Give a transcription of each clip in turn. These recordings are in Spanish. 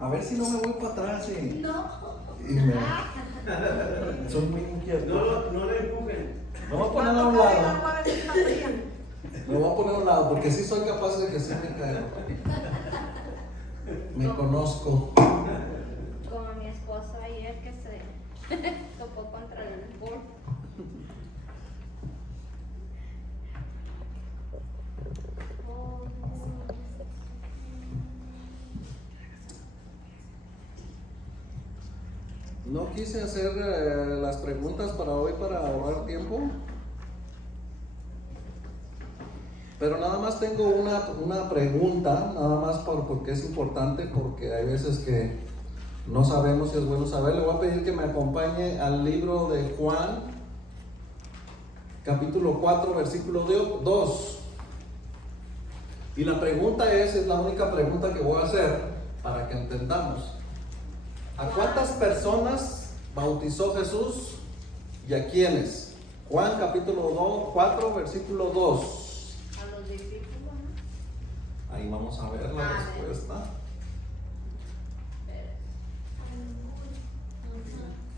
A ver si no me voy para atrás. No. Son muy inquietos. No le empujen. Me voy a poner a un lado. Me voy a poner a un lado porque sí soy capaz de que sí me caiga. Me conozco. Como mi esposo ayer que se topó contra el borde. No quise hacer las preguntas para hoy para ahorrar tiempo. Pero nada más tengo una pregunta, nada más porque es importante, porque hay veces que no sabemos si es bueno saber. Le voy a pedir que me acompañe al libro de Juan, capítulo 4, versículo 2. Y la pregunta es la única pregunta que voy a hacer para que entendamos. ¿A cuántas personas bautizó Jesús y a quiénes? Juan capítulo 4, versículo 2. A los discípulos, ¿no? Ahí vamos a ver la respuesta.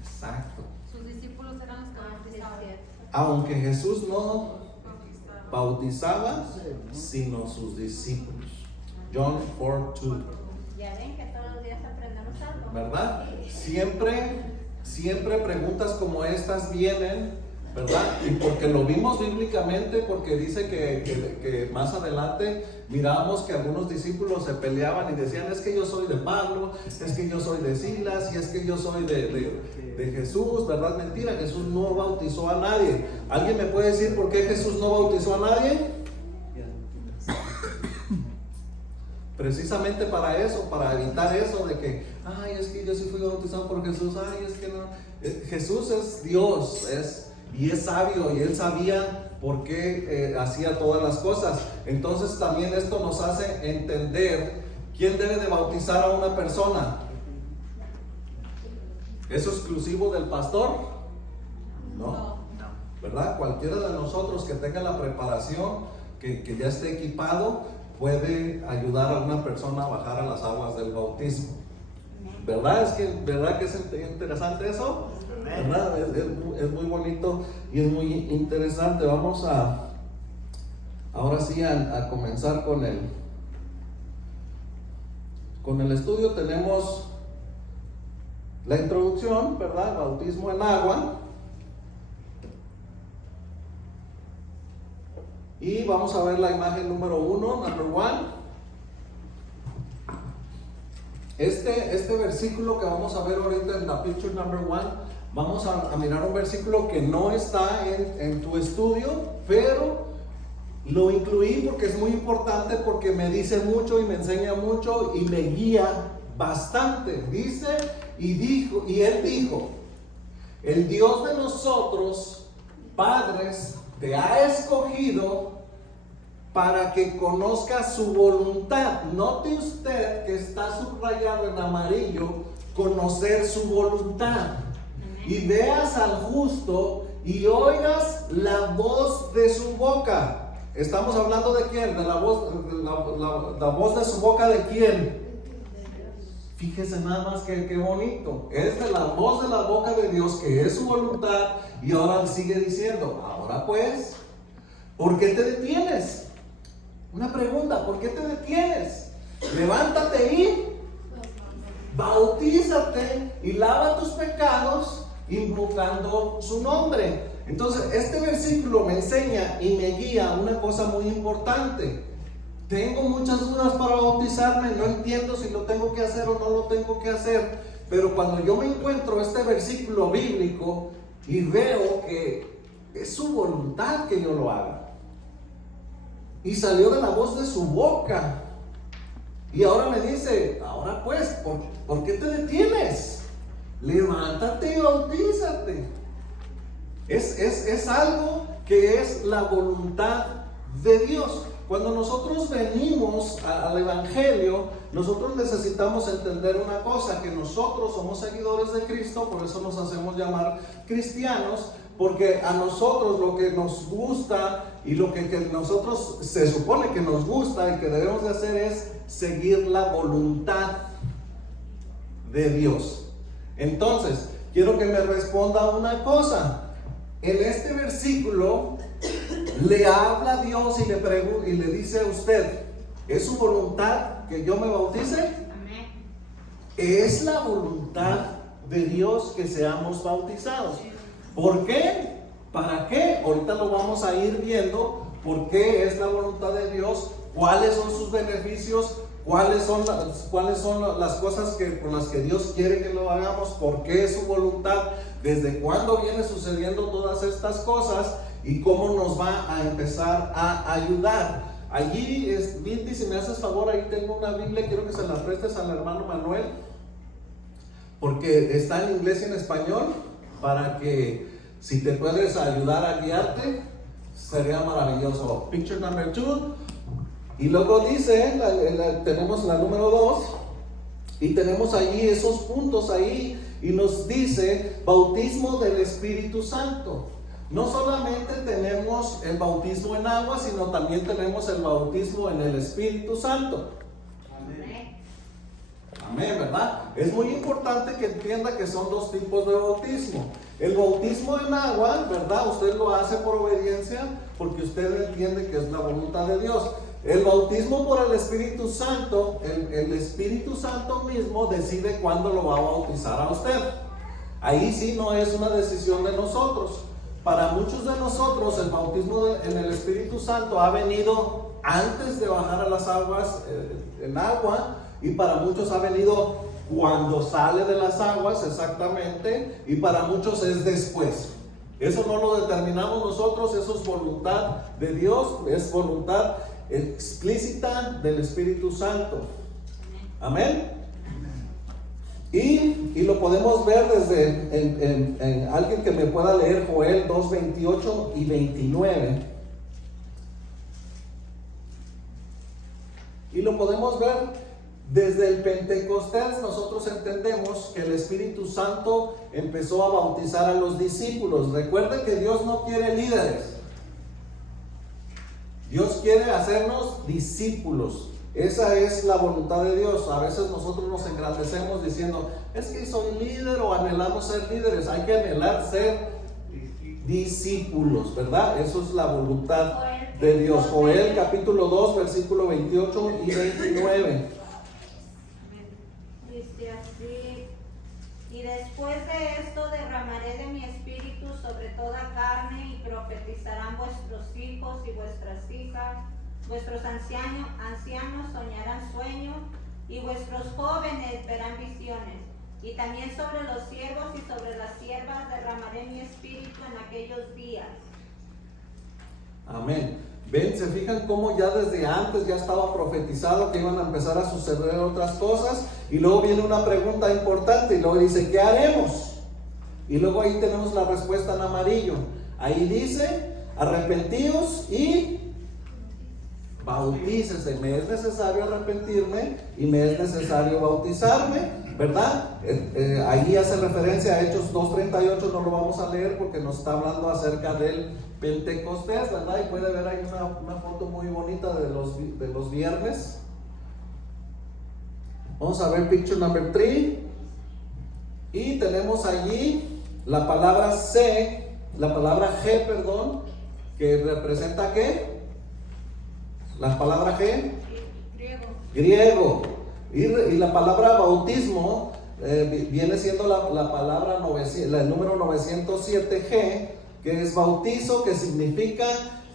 Exacto. Sus discípulos eran los que bautizaban. Aunque Jesús no bautizaba, sino sus discípulos. John 4:2. Ya ven que todos los días aprendemos algo. ¿Verdad? Siempre preguntas como estas vienen, ¿verdad? Y porque lo vimos bíblicamente, porque dice que más adelante miramos que algunos discípulos se peleaban y decían: es que yo soy de Pablo, es que yo soy de Silas, y es que yo soy de Jesús, ¿verdad? Mentira, Jesús no bautizó a nadie. ¿Alguien me puede decir por qué Jesús no bautizó a nadie? Precisamente para eso, para evitar eso de que, ay, es que yo sí fui bautizado por Jesús, ay, es que no. Jesús es Dios, y es sabio, y Él sabía por qué hacía todas las cosas. Entonces también esto nos hace entender quién debe de bautizar a una persona. ¿Es exclusivo del pastor? No. ¿Verdad? Cualquiera de nosotros que tenga la preparación, que ya esté equipado, puede ayudar a una persona a bajar a las aguas del bautismo. ¿Verdad que es interesante eso? ¿Verdad? Es muy bonito y es muy interesante. Vamos ahora sí a comenzar con el estudio. Tenemos la introducción, ¿verdad? Bautismo en agua. Y vamos a ver la imagen número 1, number 1. Este versículo que vamos a ver ahorita en la picture number 1, vamos a mirar un versículo que no está en tu estudio, pero lo incluí porque es muy importante, porque me dice mucho y me enseña mucho y me guía bastante. Dice y él dijo: el Dios de nosotros, padres, te ha escogido para que conozcas su voluntad. Note usted que está subrayado en amarillo: conocer su voluntad. Y veas al justo y oigas la voz de su boca. ¿Estamos hablando de quién? De la voz de su boca, ¿de quién? Fíjese nada más que bonito. Es de la voz de la boca de Dios, que es su voluntad. Y ahora sigue diciendo: ahora pues, ¿por qué te detienes? Una pregunta: ¿por qué te detienes? Levántate y bautízate y lava tus pecados invocando su nombre. Entonces este versículo me enseña y me guía una cosa muy importante. Tengo muchas dudas para bautizarme, no entiendo si lo tengo que hacer o no lo tengo que hacer, pero cuando yo me encuentro este versículo bíblico y veo que es su voluntad que yo lo haga, y salió de la voz de su boca, y ahora me dice: ahora pues, ¿por qué te detienes? Levántate y bautízate. Es algo que es la voluntad de Dios. Cuando nosotros venimos al Evangelio, nosotros necesitamos entender una cosa: que nosotros somos seguidores de Cristo, por eso nos hacemos llamar cristianos, porque a nosotros lo que nos gusta y lo que nosotros se supone que nos gusta y que debemos de hacer es seguir la voluntad de Dios. Entonces, quiero que me responda una cosa. En este versículo le habla Dios y le dice a usted, ¿es su voluntad que yo me bautice? Amén. Es la voluntad de Dios que seamos bautizados. ¿Por qué? ¿Para qué? Ahorita lo vamos a ir viendo. ¿Por qué es la voluntad de Dios? ¿Cuáles son sus beneficios? ¿Cuáles son las cosas por las que Dios quiere que lo hagamos? ¿Por qué es su voluntad? ¿Desde cuándo viene sucediendo todas estas cosas? ¿Y cómo nos va a empezar a ayudar? Allí, Vinti, si me haces favor, ahí tengo una Biblia, quiero que se la prestes al hermano Manuel, porque está en inglés y en español, para que si te puedes ayudar a guiarte, sería maravilloso. Picture number 2. Y luego dice, tenemos la número 2, y tenemos allí esos puntos ahí, y nos dice bautismo del Espíritu Santo. No solamente tenemos el bautismo en agua, sino también tenemos el bautismo en el Espíritu Santo. Amén. Amén, ¿verdad? Es muy importante que entienda que son dos tipos de bautismo. El bautismo en agua, ¿verdad? Usted lo hace por obediencia, porque usted entiende que es la voluntad de Dios. El bautismo por el Espíritu Santo, el Espíritu Santo mismo decide cuándo lo va a bautizar a usted. Ahí sí no es una decisión de nosotros. Para muchos de nosotros el bautismo en el Espíritu Santo ha venido antes de bajar a las aguas en agua, y para muchos ha venido cuando sale de las aguas exactamente, y para muchos es después. Eso no lo determinamos nosotros, eso es voluntad de Dios, es voluntad explícita del Espíritu Santo. Amén. Y lo podemos ver desde en alguien que me pueda leer Joel 2, 28 y 29. Y lo podemos ver desde el Pentecostés. Nosotros entendemos que el Espíritu Santo empezó a bautizar a los discípulos. Recuerden que Dios no quiere líderes. Dios quiere hacernos discípulos. Esa es la voluntad de Dios. A veces nosotros nos engrandecemos diciendo, es que soy líder, o anhelamos ser líderes. Hay que anhelar ser discípulos, ¿verdad? Eso es la voluntad de Dios. Joel capítulo 2, versículo 28 y 29. Dice así: y después de esto derramaré de mi espíritu sobre toda carne, y profetizarán vuestros hijos y vuestras hijas. Vuestros ancianos soñarán sueños, y vuestros jóvenes verán visiones. Y también sobre los siervos y sobre las siervas derramaré mi espíritu en aquellos días. Amén. Ven, se fijan cómo ya desde antes ya estaba profetizado que iban a empezar a suceder otras cosas. Y luego viene una pregunta importante, y luego dice, ¿qué haremos? Y luego ahí tenemos la respuesta en amarillo. Ahí dice, arrepentíos y bautícese. Me es necesario arrepentirme y me es necesario bautizarme, ¿verdad? Ahí hace referencia a Hechos 2:38, no lo vamos a leer porque nos está hablando acerca del Pentecostés, ¿verdad? Y puede ver ahí una foto muy bonita de los viernes. Vamos a ver picture number 3. Y tenemos allí la palabra G, perdón, que representa ¿qué? La palabra G, griego. Y la palabra bautismo viene siendo la palabra el número 907G, que es bautizo, que significa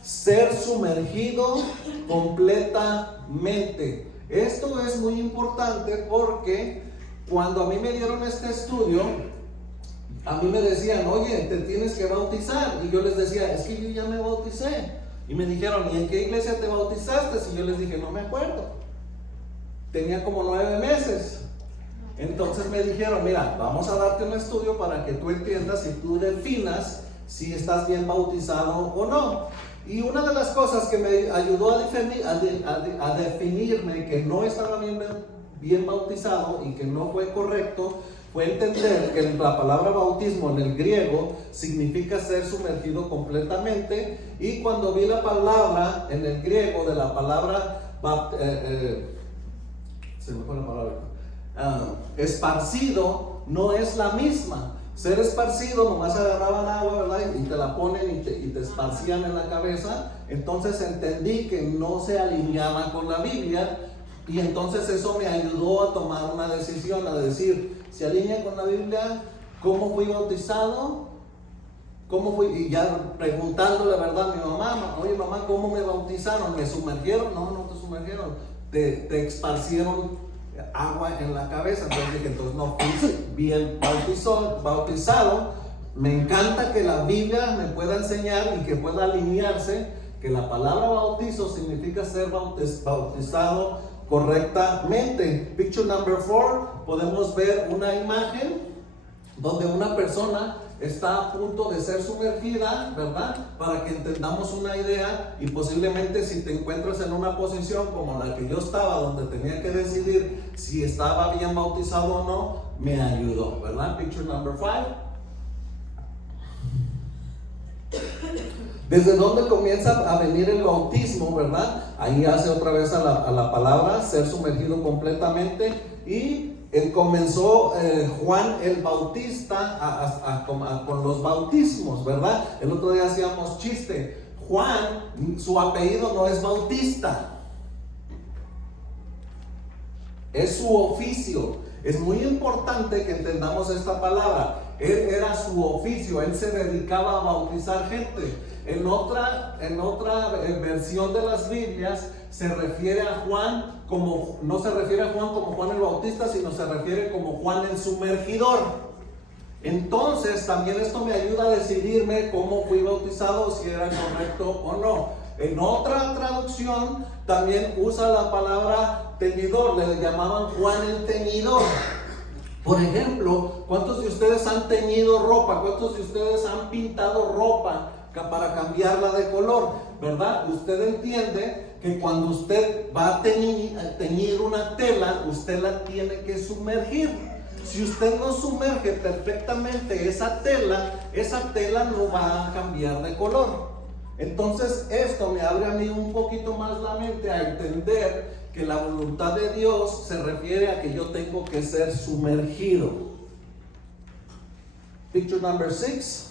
ser sumergido completamente. Esto es muy importante porque cuando a mí me dieron este estudio, a mí me decían, oye, te tienes que bautizar. Y yo les decía, es que yo ya me bauticé. Y me dijeron, ¿y en qué iglesia te bautizaste? Y yo les dije, no me acuerdo. Tenía como 9 meses. Entonces me dijeron, mira, vamos a darte un estudio para que tú entiendas y tú definas si estás bien bautizado o no. Y una de las cosas que me ayudó a definirme que no estaba bien bautizado y que no fue correcto, fue entender que la palabra bautismo en el griego significa ser sumergido completamente. Y cuando vi la palabra en el griego de la palabra se me fue la palabra esparcido no es la misma. Ser esparcido, nomás agarraban agua, ¿verdad? Y te la ponen y te esparcían en la cabeza. Entonces entendí que no se alineaba con la Biblia, y entonces eso me ayudó a tomar una decisión, a decir, ¿se alinea con la Biblia? ¿Cómo fui bautizado? ¿Cómo fui? Y ya preguntándole, ¿verdad? A mi mamá, oye mamá, ¿cómo me bautizaron? ¿Me sumergieron? No, no te sumergieron, te esparcieron agua en la cabeza. Entonces dije, entonces no fui bien bautizado. Me encanta que la Biblia me pueda enseñar y que pueda alinearse, que la palabra bautizo significa ser bautizado correctamente. Picture number 4, podemos ver una imagen donde una persona está a punto de ser sumergida, ¿verdad? Para que entendamos una idea, y posiblemente si te encuentras en una posición como la que yo estaba, donde tenía que decidir si estaba bien bautizado o no, me ayudó, ¿verdad? Picture number 5. ¿Desde dónde comienza a venir el bautismo, verdad? Ahí hace otra vez a la palabra, ser sumergido completamente, y comenzó Juan el Bautista con los bautismos, ¿verdad? El otro día hacíamos chiste. Juan, su apellido no es Bautista, es su oficio. Es muy importante que entendamos esta palabra. Él era su oficio, él se dedicaba a bautizar gente. En otra versión de las Biblias se refiere a Juan como, no se refiere a Juan como Juan el Bautista, sino se refiere como Juan el Sumergidor. Entonces también esto me ayuda a decidirme cómo fui bautizado, si era correcto o no. En otra traducción también usa la palabra teñidor, le llamaban Juan el Teñidor. Por ejemplo, ¿cuántos de ustedes han teñido ropa? ¿Cuántos de ustedes han pintado ropa para cambiarla de color? ¿Verdad? Usted entiende que cuando usted va a teñir una tela, usted la tiene que sumergir. Si usted no sumerge perfectamente esa tela no va a cambiar de color. Entonces esto me abre a mí un poquito más la mente a entender que la voluntad de Dios se refiere a que yo tengo que ser sumergido. Picture number 6.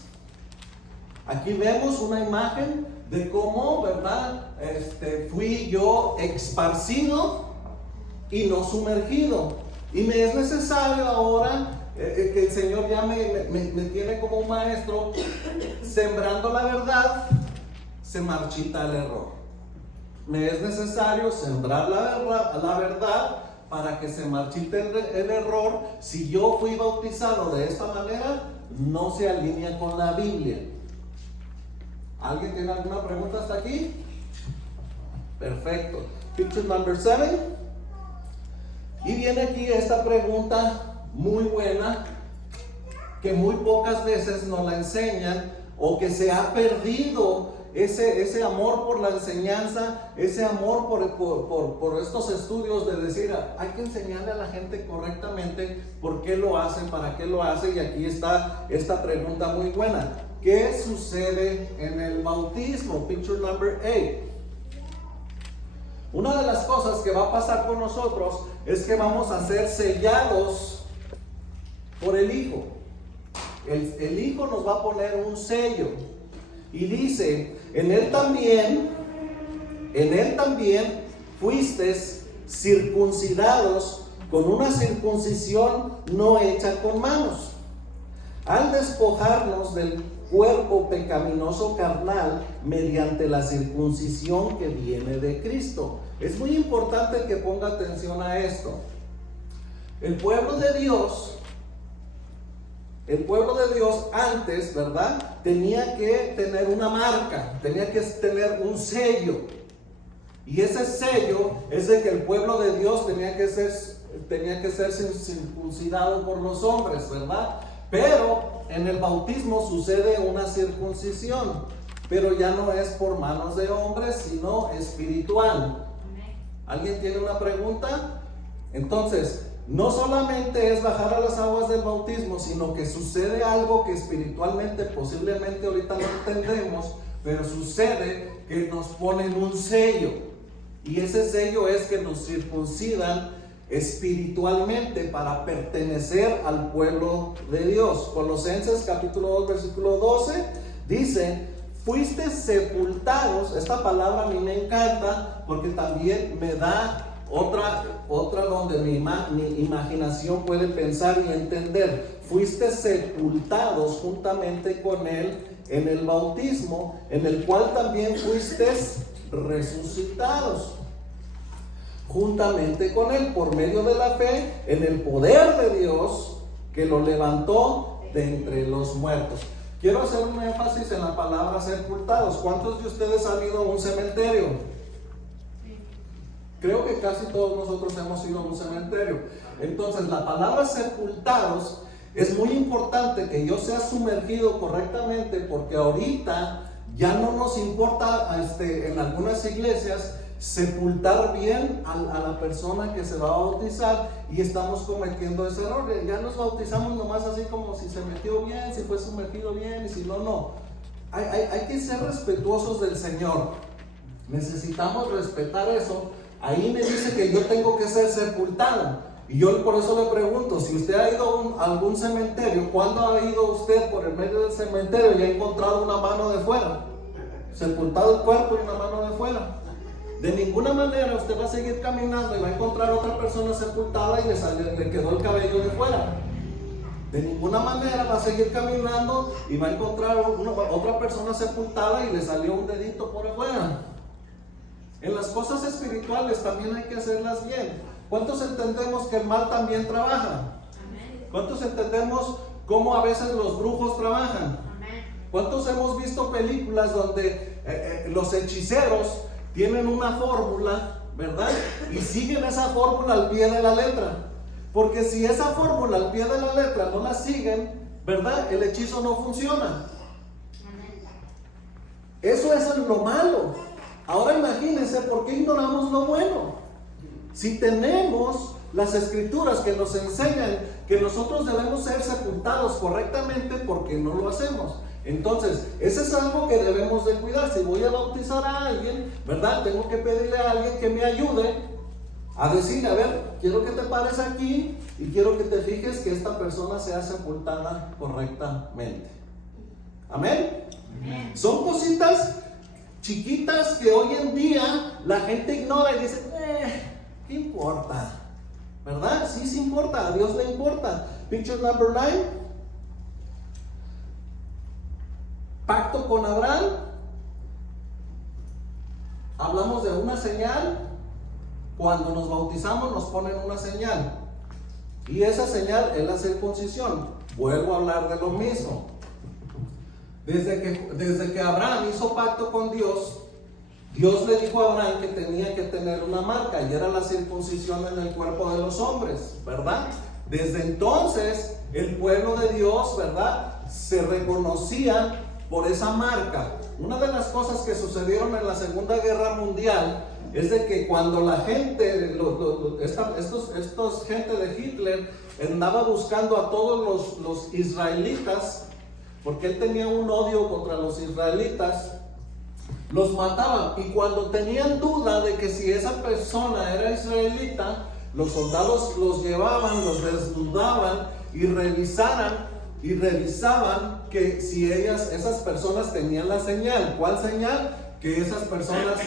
Aquí vemos una imagen de cómo, ¿verdad? Fui yo esparcido y no sumergido. Y me es necesario ahora que el Señor ya me tiene como un maestro, sembrando la verdad, se marchita el error. Me es necesario sembrar la verdad para que se marchite el error. Si yo fui bautizado de esta manera, no se alinea con la Biblia. ¿Alguien tiene alguna pregunta hasta aquí? Perfecto. Picture number 7. Y viene aquí esta pregunta muy buena, que muy pocas veces nos la enseñan, o que se ha perdido ese amor por la enseñanza, ese amor por estos estudios, de decir, hay que enseñarle a la gente correctamente por qué lo hacen, para qué lo hacen. Y aquí está esta pregunta muy buena: ¿qué sucede en el bautismo? Picture number 8. Una de las cosas que va a pasar con nosotros es que vamos a ser sellados por el Hijo. El Hijo nos va a poner un sello. Y dice, en él también fuisteis circuncidados con una circuncisión no hecha con manos, al despojarnos del cuerpo pecaminoso carnal mediante la circuncisión que viene de Cristo. Es muy importante que ponga atención a esto. El pueblo de Dios antes, ¿verdad?, tenía que tener una marca, tenía que tener un sello. Y ese sello es de que el pueblo de Dios tenía que ser circuncidado por los hombres, ¿verdad? Pero en el bautismo sucede una circuncisión, pero ya no es por manos de hombres, sino espiritual. ¿Alguien tiene una pregunta? Entonces, no solamente es bajar a las aguas del bautismo, sino que sucede algo que espiritualmente posiblemente ahorita no entendemos, pero sucede que nos ponen un sello. Y ese sello es que nos circuncidan espiritualmente para pertenecer al pueblo de Dios. Colosenses capítulo 2 versículo 12 dice: fuiste sepultados. Esta palabra a mí me encanta porque también me da otra donde mi imaginación puede pensar y entender. Fuiste sepultados juntamente con Él en el bautismo, en el cual también fuiste resucitados juntamente con Él por medio de la fe en el poder de Dios que lo levantó de entre los muertos. Quiero hacer un énfasis en la palabra sepultados. ¿Cuántos de ustedes han ido a un cementerio? Creo que casi todos nosotros hemos ido a un cementerio. Entonces, la palabra sepultados es muy importante que yo sea sumergido correctamente, porque ahorita ya no nos importa en algunas iglesias sepultar bien a la persona que se va a bautizar, y estamos cometiendo ese error. Ya nos bautizamos nomás así como si se metió bien, si fue sumergido bien, y si no, no. Hay que ser respetuosos del Señor. Necesitamos respetar eso. Ahí me dice que yo tengo que ser sepultado, y yo por eso le pregunto: si usted ha ido a algún cementerio, ¿cuándo ha ido usted por el medio del cementerio y ha encontrado una mano de fuera? Sepultado el cuerpo y una mano de fuera. De ninguna manera usted va a seguir caminando y va a encontrar otra persona sepultada y le quedó el cabello de fuera. De ninguna manera va a seguir caminando y va a encontrar otra persona sepultada y le salió un dedito por afuera. En las cosas espirituales también hay que hacerlas bien. ¿Cuántos entendemos que el mal también trabaja? ¿Cuántos entendemos cómo a veces los brujos trabajan? ¿Cuántos hemos visto películas donde los hechiceros tienen una fórmula, ¿verdad? Y siguen esa fórmula al pie de la letra. Porque si esa fórmula al pie de la letra no la siguen, ¿verdad? El hechizo no funciona. Eso es lo malo. Ahora imagínense por qué ignoramos lo bueno. Si tenemos las escrituras que nos enseñan que nosotros debemos ser sepultados correctamente, ¿por qué no lo hacemos? Entonces, eso es algo que debemos de cuidar. Si voy a bautizar a alguien, ¿verdad? Tengo que pedirle a alguien que me ayude a decirle: a ver, quiero que te pares aquí y quiero que te fijes que esta persona sea sepultada correctamente. ¿Amén? Amén. Son cositas chiquitas que hoy en día la gente ignora y dice: ¿qué importa? ¿Verdad? Sí importa, a Dios le importa. Picture number 9. Pacto con Abraham. Hablamos de una señal. Cuando nos bautizamos nos ponen una señal, y esa señal es la circuncisión. Vuelvo a hablar de lo mismo. Desde que Abraham hizo pacto con Dios, Dios le dijo a Abraham que tenía que tener una marca, y era la circuncisión en el cuerpo de los hombres, ¿verdad? Desde entonces el pueblo de Dios, ¿verdad?, se reconocía por esa marca. Una de las cosas que sucedieron en la Segunda Guerra Mundial es de que cuando la gente, estos gente de Hitler andaba buscando a todos los israelitas, porque él tenía un odio contra los israelitas, los mataban. Y cuando tenían duda de que si esa persona era israelita, los soldados los llevaban, los desnudaban y revisaban que si esas personas tenían la señal. ¿Cuál señal? Que esas personas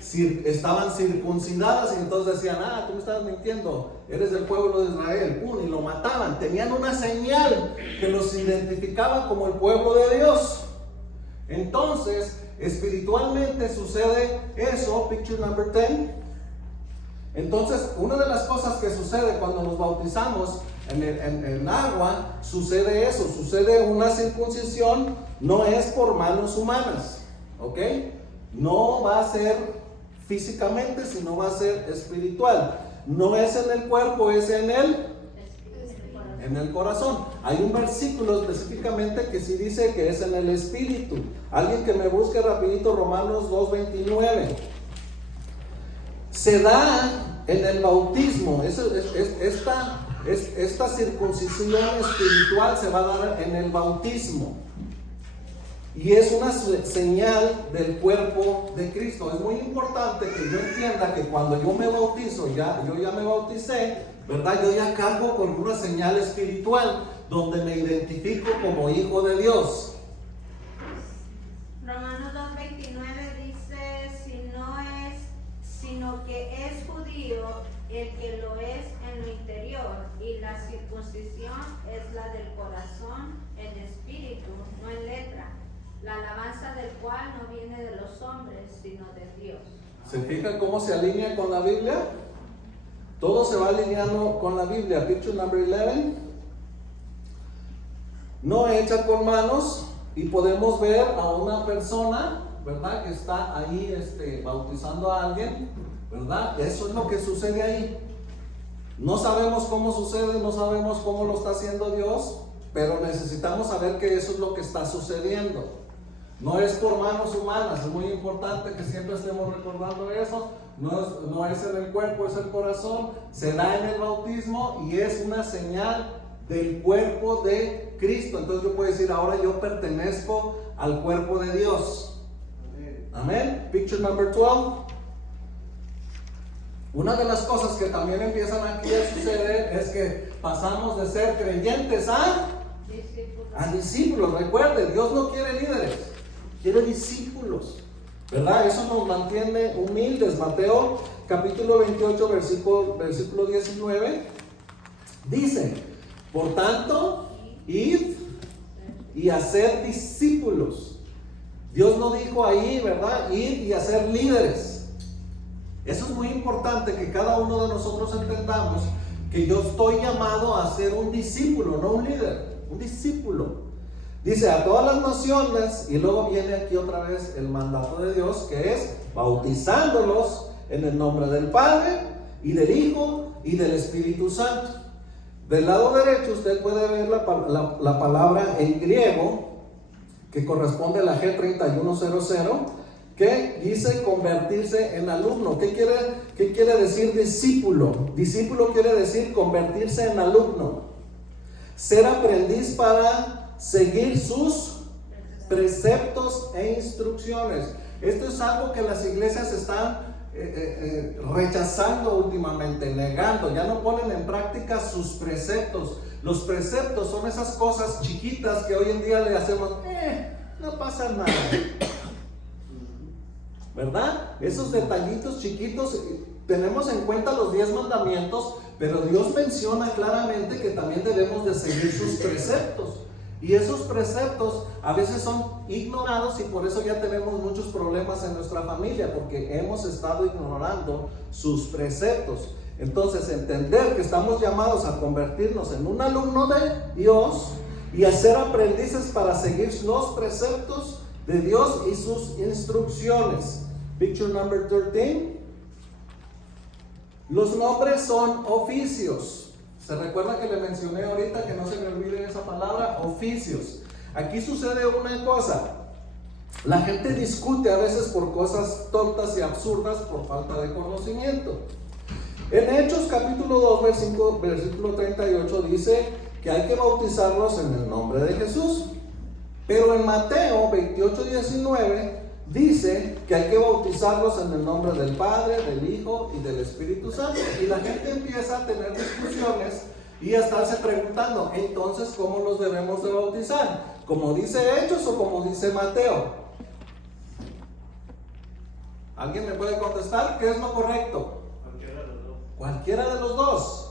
estaban circuncidadas, y entonces decían: tú me estás mintiendo, eres del pueblo de Israel. Y lo mataban. Tenían una señal que los identificaba como el pueblo de Dios. Entonces, espiritualmente sucede eso. Picture number 10. Entonces, una de las cosas que sucede cuando nos bautizamos en agua, sucede eso, sucede una circuncisión. No es por manos humanas, ¿ok? No va a ser físicamente, sino va a ser espiritual. No es en el cuerpo, es en el corazón. Hay un versículo específicamente que sí dice que es en el espíritu. Alguien que me busque rapidito Romanos 2:29. Se da en el bautismo. Esta circuncisión espiritual se va a dar en el bautismo. y es una señal del cuerpo de Cristo. Es muy importante que yo entienda que cuando yo me bautizo, yo ya me bauticé, ¿verdad? Yo ya cargo con una señal espiritual donde me identifico como hijo de Dios. Romanos 2:29 dice, sino que es judío el que lo es en lo interior, y la circuncisión es la del corazón, en espíritu, no en letra, la alabanza del cual no viene de los hombres, sino de Dios. ¿Se fija cómo se alinea con la Biblia? Todo se va alineando con la Biblia. Picture number 11. No hecha con manos, y podemos ver a una persona, ¿verdad? Que está ahí bautizando a alguien, ¿verdad? Eso es lo que sucede ahí. No sabemos cómo sucede, no sabemos cómo lo está haciendo Dios, pero necesitamos saber que eso es lo que está sucediendo. No es por manos humanas, es muy importante que siempre estemos recordando eso. No es en el cuerpo, es el corazón. Se da en el bautismo y es una señal del cuerpo de Cristo. Entonces yo puedo decir, ahora yo pertenezco al cuerpo de Dios. Amén. Picture number 12. Una de las cosas que también empiezan aquí a suceder es que pasamos de ser creyentes a discípulos. Recuerde, Dios no quiere líderes, quiere discípulos, ¿verdad? Eso nos mantiene humildes. Mateo capítulo 28 versículo 19 dice, por tanto, id y hacer discípulos. Dios no dijo ahí, ¿verdad? Ir y hacer líderes. Eso es muy importante que cada uno de nosotros entendamos que yo estoy llamado a ser un discípulo, no un líder, un discípulo. Dice a todas las naciones, y luego viene aquí otra vez el mandato de Dios, que es bautizándolos en el nombre del Padre y del Hijo y del Espíritu Santo. Del lado derecho usted puede ver la palabra en griego que corresponde a la G3100, que dice convertirse en alumno. ¿Qué quiere decir discípulo? Discípulo quiere decir convertirse en alumno, ser aprendiz para seguir sus preceptos e instrucciones. Esto es algo que las iglesias están rechazando últimamente, negando. Ya no ponen en práctica sus preceptos. Los preceptos son esas cosas chiquitas que hoy en día le hacemos, no pasa nada, ¿verdad? Esos detallitos chiquitos. Tenemos en cuenta los 10 mandamientos, pero Dios menciona claramente que también debemos de seguir sus preceptos. Y esos preceptos a veces son ignorados, y por eso ya tenemos muchos problemas en nuestra familia, porque hemos estado ignorando sus preceptos. Entonces, entender que estamos llamados a convertirnos en un alumno de Dios y a ser aprendices para seguir los preceptos de Dios y sus instrucciones. Picture number 13. Los nombres son oficios. ¿Se recuerda que le mencioné ahorita, que no se me olvide esa palabra? Oficios. Aquí sucede una cosa. La gente discute a veces por cosas tontas y absurdas por falta de conocimiento. En Hechos capítulo 2 versículo 38 dice que hay que bautizarlos en el nombre de Jesús. Pero en Mateo 28:19 dice que hay que bautizarlos en el nombre del Padre, del Hijo y del Espíritu Santo. Y la gente empieza a tener discusiones y a estarse preguntando, entonces, ¿cómo los debemos de bautizar? ¿Como dice Hechos o como dice Mateo? ¿Alguien me puede contestar? ¿Qué es lo correcto? Cualquiera de los dos. Cualquiera de los dos.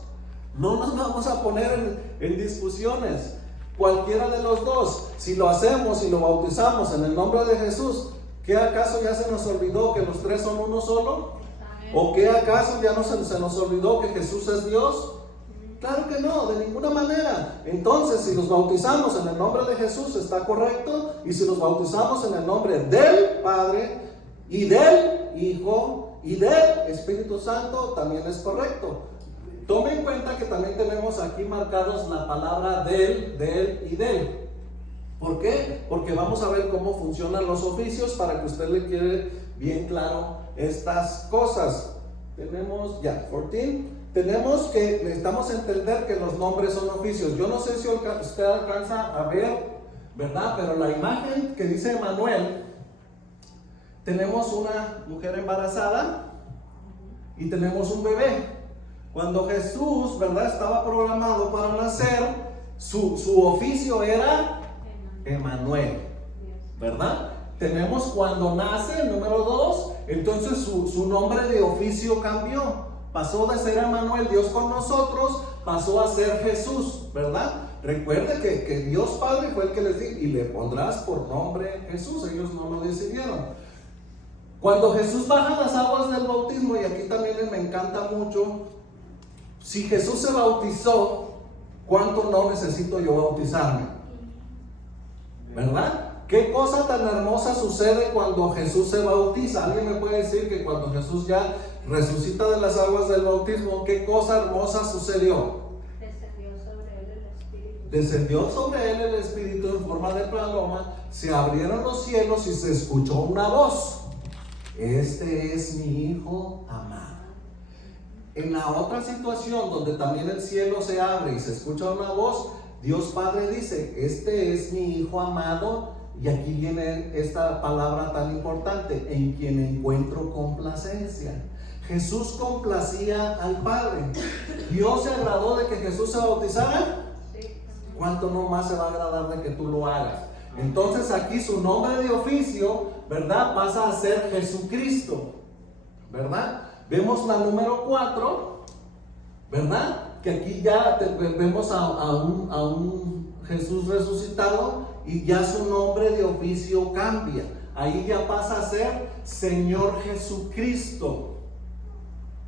No nos vamos a poner en discusiones. Cualquiera de los dos. Si lo hacemos y lo bautizamos en el nombre de Jesús, ¿qué acaso ya se nos olvidó que los tres son uno solo? ¿O qué acaso ya no se nos olvidó que Jesús es Dios? Claro que no, de ninguna manera. Entonces, si los bautizamos en el nombre de Jesús, está correcto. Y si los bautizamos en el nombre del Padre y del Hijo y del Espíritu Santo, también es correcto. Tome en cuenta que también tenemos aquí marcados la palabra del y del. ¿Por qué? Porque vamos a ver cómo funcionan los oficios para que usted le quede bien claro estas cosas. Tenemos ya 14. Necesitamos entender que los nombres son oficios. Yo no sé si usted alcanza a ver ¿verdad? Pero la imagen que dice Emanuel, tenemos una mujer embarazada y tenemos un bebé. Cuando Jesús, ¿verdad?, estaba programado para nacer, su oficio era Emanuel, ¿verdad? Tenemos cuando nace, el número 2, entonces su nombre de oficio cambió. Pasó de ser Emanuel, Dios con nosotros, pasó a ser Jesús, ¿verdad? Recuerde que Dios Padre fue el que les dijo, y le pondrás por nombre Jesús. Ellos no lo decidieron. Cuando Jesús baja las aguas del bautismo, y aquí también me encanta mucho, si Jesús se bautizó, ¿cuánto no necesito yo bautizarme? ¿Verdad? ¿Qué cosa tan hermosa sucede cuando Jesús se bautiza? ¿Alguien me puede decir que cuando Jesús ya resucita de las aguas del bautismo, qué cosa hermosa sucedió? Descendió sobre él el Espíritu en forma de paloma, se abrieron los cielos y se escuchó una voz: este es mi Hijo amado. En la otra situación donde también el cielo se abre y se escucha una voz, Dios Padre dice: este es mi Hijo amado. Y aquí viene esta palabra tan importante: en quien encuentro complacencia. Jesús complacía al Padre. ¿Dios se agradó de que Jesús se bautizara? ¿Cuánto no más se va a agradar de que tú lo hagas? Entonces aquí su nombre de oficio, ¿verdad?, pasa a ser Jesucristo, ¿verdad? Vemos la número 4, ¿verdad? Que aquí ya vemos a un Jesús resucitado, y ya su nombre de oficio cambia. Ahí ya pasa a ser Señor Jesucristo.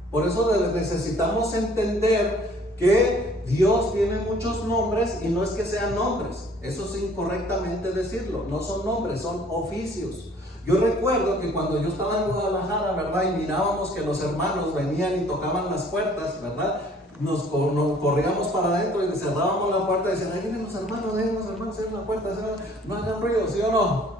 Por eso necesitamos entender que Dios tiene muchos nombres, y no es que sean nombres, eso es incorrectamente decirlo, no son nombres, son oficios. Yo recuerdo que cuando yo estaba en Guadalajara, ¿verdad?, y mirábamos que los hermanos venían y tocaban las puertas, ¿verdad?, nos corríamos para adentro y cerrábamos la puerta y decían: ahí vienen los hermanos, cierren la puerta, no hagan ruido, ¿sí o no?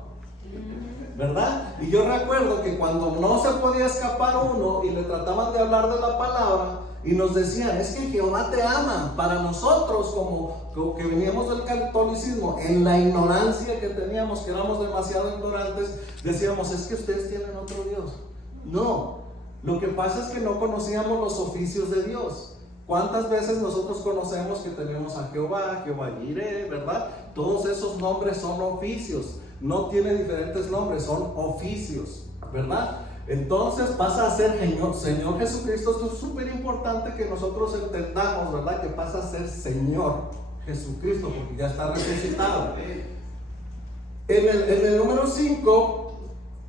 ¿Verdad? Y yo recuerdo que cuando no se podía escapar uno y le trataban de hablar de la palabra y nos decían: es que Jehová te ama. Para nosotros, como que veníamos del catolicismo, en la ignorancia que teníamos, que éramos demasiado ignorantes, decíamos: es que ustedes tienen otro Dios. No, lo que pasa es que no conocíamos los oficios de Dios. ¿Cuántas veces nosotros conocemos que tenemos a Jehová, Jehová Jireh, ¿verdad? Todos esos nombres son oficios, no tiene diferentes nombres, son oficios, ¿verdad? Entonces pasa a ser Señor Jesucristo. Esto es súper importante que nosotros entendamos, ¿verdad?, que pasa a ser Señor Jesucristo, porque ya está resucitado. En el número 5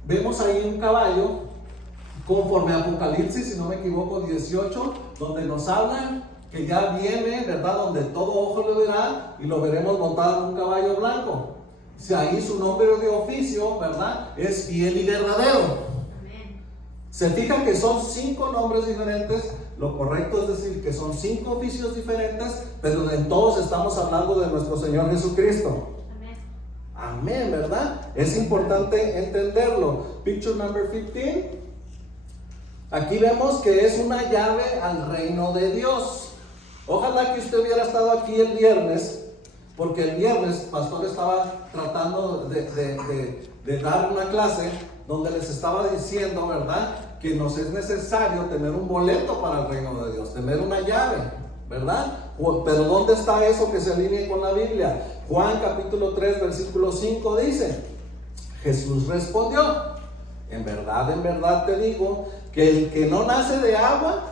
vemos ahí un caballo, conforme a Apocalipsis, si no me equivoco, 18, donde nos hablan que ya viene, ¿verdad?, donde todo ojo le verá y lo veremos montado en un caballo blanco. Si ahí su nombre de oficio, ¿verdad?, es fiel y verdadero. Amén. Se fijan que son 5 nombres diferentes. Lo correcto es decir que son 5 oficios diferentes, pero en todos estamos hablando de nuestro Señor Jesucristo. Amén, ¿verdad? Es importante entenderlo. Picture number 15. Aquí vemos que es una llave al reino de Dios. Ojalá que usted hubiera estado aquí el viernes, porque el viernes el pastor estaba tratando de dar una clase donde les estaba diciendo, ¿verdad?, que nos es necesario tener un boleto para el reino de Dios, tener una llave, ¿verdad? Pero ¿dónde está eso que se alinea con la Biblia? Juan capítulo 3 versículo 5 dice: Jesús respondió: en verdad te digo que el que no nace de agua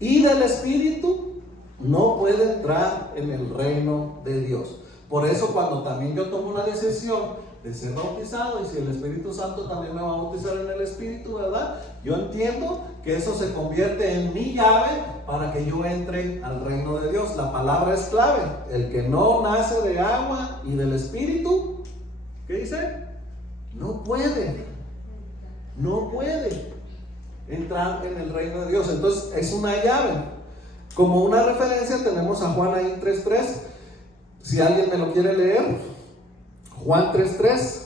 y del Espíritu no puede entrar en el reino de Dios. Por eso cuando también yo tomo una decisión de ser bautizado, y si el Espíritu Santo también me va a bautizar en el Espíritu, ¿verdad?, yo entiendo que eso se convierte en mi llave para que yo entre al reino de Dios. La palabra es clave: el que no nace de agua y del Espíritu, ¿qué dice? No puede entrar en el reino de Dios. Entonces es una llave. Como una referencia tenemos a Juan ahí 3:3. Si alguien me lo quiere leer, Juan 3:3.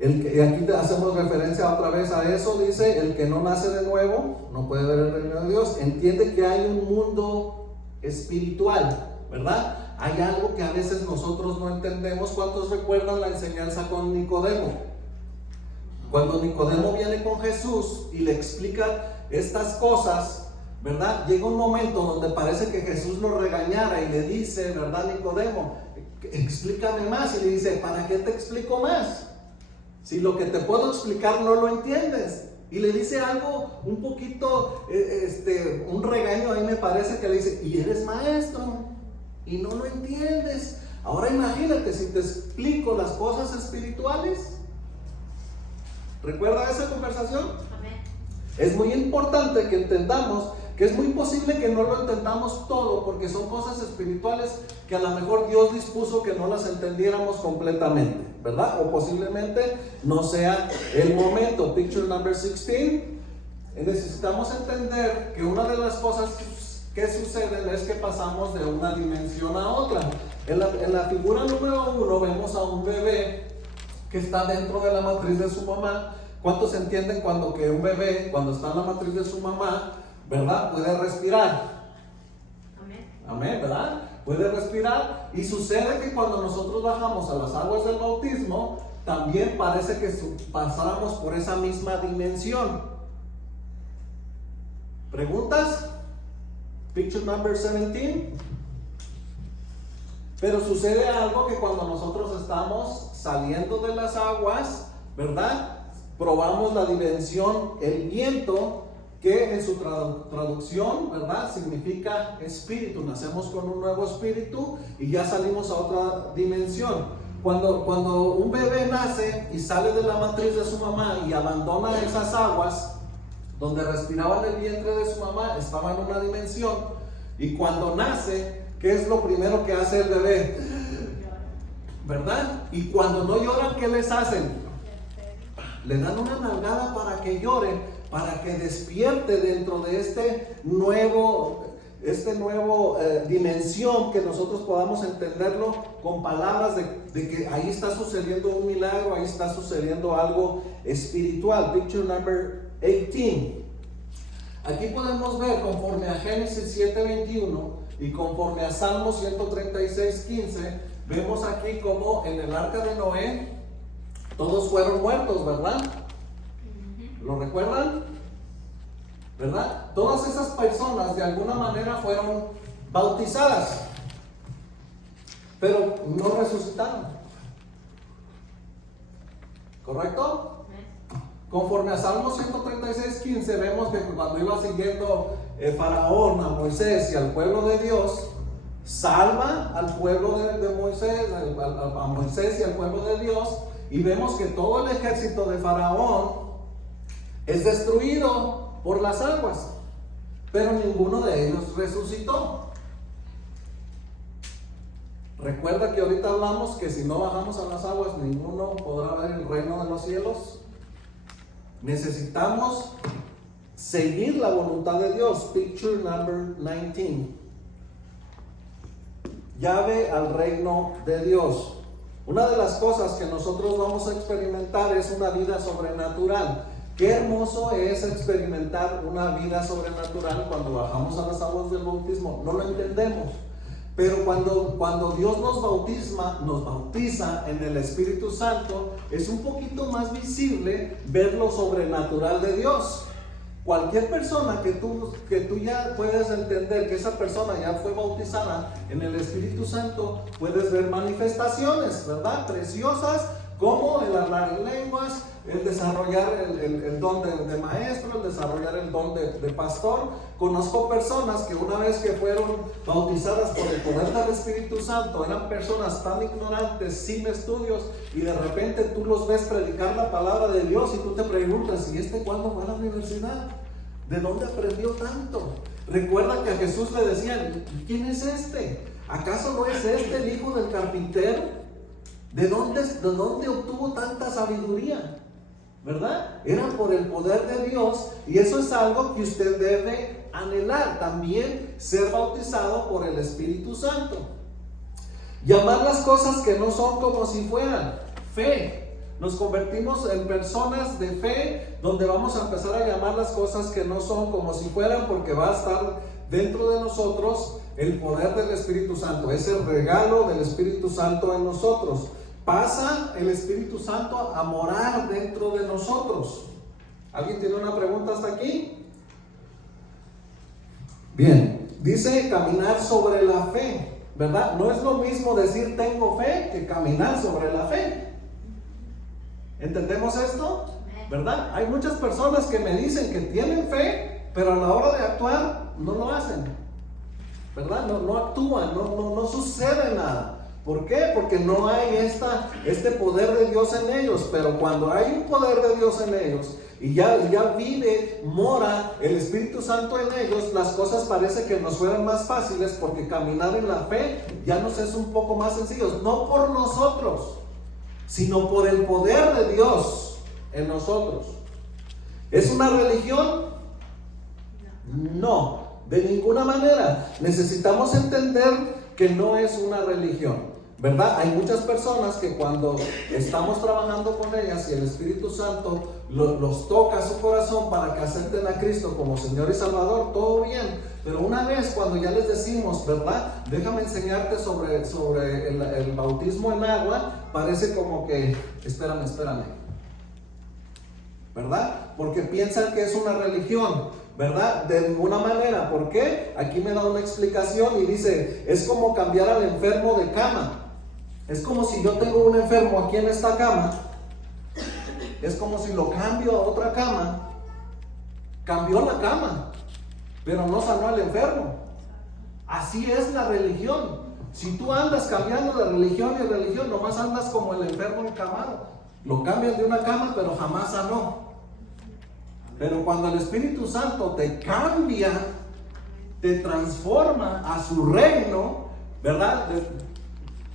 Aquí hacemos referencia otra vez a eso. Dice: el que no nace de nuevo no puede ver el reino de Dios. Entiende que hay un mundo espiritual, ¿verdad? Hay algo que a veces nosotros no entendemos. ¿Cuántos recuerdan la enseñanza con Nicodemo? Cuando Nicodemo viene con Jesús y le explica estas cosas, ¿verdad? Llega un momento donde parece que Jesús lo regañara y le dice, ¿verdad, Nicodemo? Explícame más. Y le dice, ¿para qué te explico más? Si lo que te puedo explicar no lo entiendes. Y le dice algo un poquito, un regaño ahí me parece, que le dice, y eres maestro y no lo entiendes. Ahora imagínate si te explico las cosas espirituales. ¿Recuerda esa conversación? Amén. Es muy importante que entendamos que es muy posible que no lo entendamos todo, porque son cosas espirituales que a lo mejor Dios dispuso que no las entendiéramos completamente, ¿verdad? O posiblemente no sea el momento. Picture number 16. Necesitamos entender que una de las cosas que suceden es que pasamos de una dimensión a otra. En la figura número 1 vemos a un bebé que está dentro de la matriz de su mamá. ¿Cuántos entienden cuando que un bebé, cuando está en la matriz de su mamá, ¿verdad? Puede respirar. Amén. Amén, ¿verdad? Puede respirar. Y sucede que cuando nosotros bajamos a las aguas del bautismo, también parece que pasáramos por esa misma dimensión. ¿Preguntas? Picture number 17. Pero sucede algo, que cuando nosotros estamos saliendo de las aguas, ¿verdad? Probamos la dimensión, el viento, que en su traducción, ¿verdad? Significa espíritu. Nacemos con un nuevo espíritu y ya salimos a otra dimensión. Cuando un bebé nace y sale de la matriz de su mamá y abandona esas aguas donde respiraba en el vientre de su mamá, estaba en una dimensión. Y cuando nace, ¿qué es lo primero que hace el bebé? ¿Verdad? Y cuando no lloran, ¿qué les hacen? Le dan una nalgada para que llore, para que despierte dentro de este nuevo dimensión, que nosotros podamos entenderlo con palabras de que ahí está sucediendo un milagro, ahí está sucediendo algo espiritual. Picture number 18. Aquí podemos ver, conforme a Génesis 7:21 y conforme a Salmo 136:15, vemos aquí como en el arca de Noé todos fueron muertos, ¿verdad? ¿Lo recuerdan? ¿Verdad? Todas esas personas de alguna manera fueron bautizadas, pero no resucitaron. ¿Correcto? Conforme a Salmo 136:15, vemos que cuando iba siguiendo Faraón a Moisés y al pueblo de Dios, salva al pueblo de Moisés, a Moisés y al pueblo de Dios, y vemos que todo el ejército de Faraón es destruido por las aguas, pero ninguno de ellos resucitó. Recuerda que ahorita hablamos que si no bajamos a las aguas, ninguno podrá ver el reino de los cielos. Necesitamos seguir la voluntad de Dios. Picture number 19. Llave al reino de Dios. Una de las cosas que nosotros vamos a experimentar es una vida sobrenatural. Qué hermoso es experimentar una vida sobrenatural cuando bajamos a las aguas del bautismo. No lo entendemos, pero cuando Dios nos bautiza en el Espíritu Santo, es un poquito más visible ver lo sobrenatural de Dios. Cualquier persona que tú ya puedes entender que esa persona ya fue bautizada en el Espíritu Santo, puedes ver manifestaciones, ¿verdad? Preciosas, como el hablar en lenguas, el desarrollar el don de maestro, el desarrollar el don de pastor. Conozco personas que una vez que fueron bautizadas por el poder del Espíritu Santo, eran personas tan ignorantes, sin estudios, y de repente tú los ves predicar la palabra de Dios y tú te preguntas, ¿y cuándo fue a la universidad? ¿De dónde aprendió tanto? Recuerda que a Jesús le decían, ¿quién es este? ¿Acaso no es este el hijo del carpintero? ¿De dónde obtuvo tanta sabiduría? ¿Verdad? Era por el poder de Dios, y eso es algo que usted debe anhelar, también ser bautizado por el Espíritu Santo. Llamar las cosas que no son como si fueran. Fe. Nos convertimos en personas de fe, donde vamos a empezar a llamar las cosas que no son como si fueran, porque va a estar dentro de nosotros el poder del Espíritu Santo, es el regalo del Espíritu Santo en nosotros. Pasa el Espíritu Santo a morar dentro de nosotros. ¿Alguien tiene una pregunta hasta aquí? Bien, dice caminar sobre la fe, ¿verdad? No es lo mismo decir tengo fe que caminar sobre la fe. ¿Entendemos esto? ¿Verdad? Hay muchas personas que me dicen que tienen fe, pero a la hora de actuar no lo hacen, ¿verdad? No actúan, no sucede nada. ¿Por qué? Porque no hay este poder de Dios en ellos. Pero cuando hay un poder de Dios en ellos y ya vive, mora el Espíritu Santo en ellos, las cosas parece que nos fueran más fáciles, porque caminar en la fe ya nos es un poco más sencillo. No por nosotros, sino por el poder de Dios en nosotros. ¿Es una religión? No, de ninguna manera. Necesitamos entender que no es una religión, ¿verdad? Hay muchas personas que cuando estamos trabajando con ellas y el Espíritu Santo los toca a su corazón para que acepten a Cristo como Señor y Salvador, todo bien. Pero una vez cuando ya les decimos, ¿verdad? Déjame enseñarte sobre el bautismo en agua, parece como que, espérame, ¿verdad? Porque piensan que es una religión, ¿verdad? De ninguna manera. ¿Por qué? Aquí me da una explicación y dice, es como cambiar al enfermo de cama. Es como si yo tengo un enfermo aquí en esta cama, es como si lo cambio a otra cama. Cambió la cama, pero no sanó al enfermo. Así es la religión. Si tú andas cambiando de religión y religión, nomás andas como el enfermo encamado. Lo cambian de una cama, pero jamás sanó. Pero cuando el Espíritu Santo te cambia, te transforma a su reino, ¿verdad?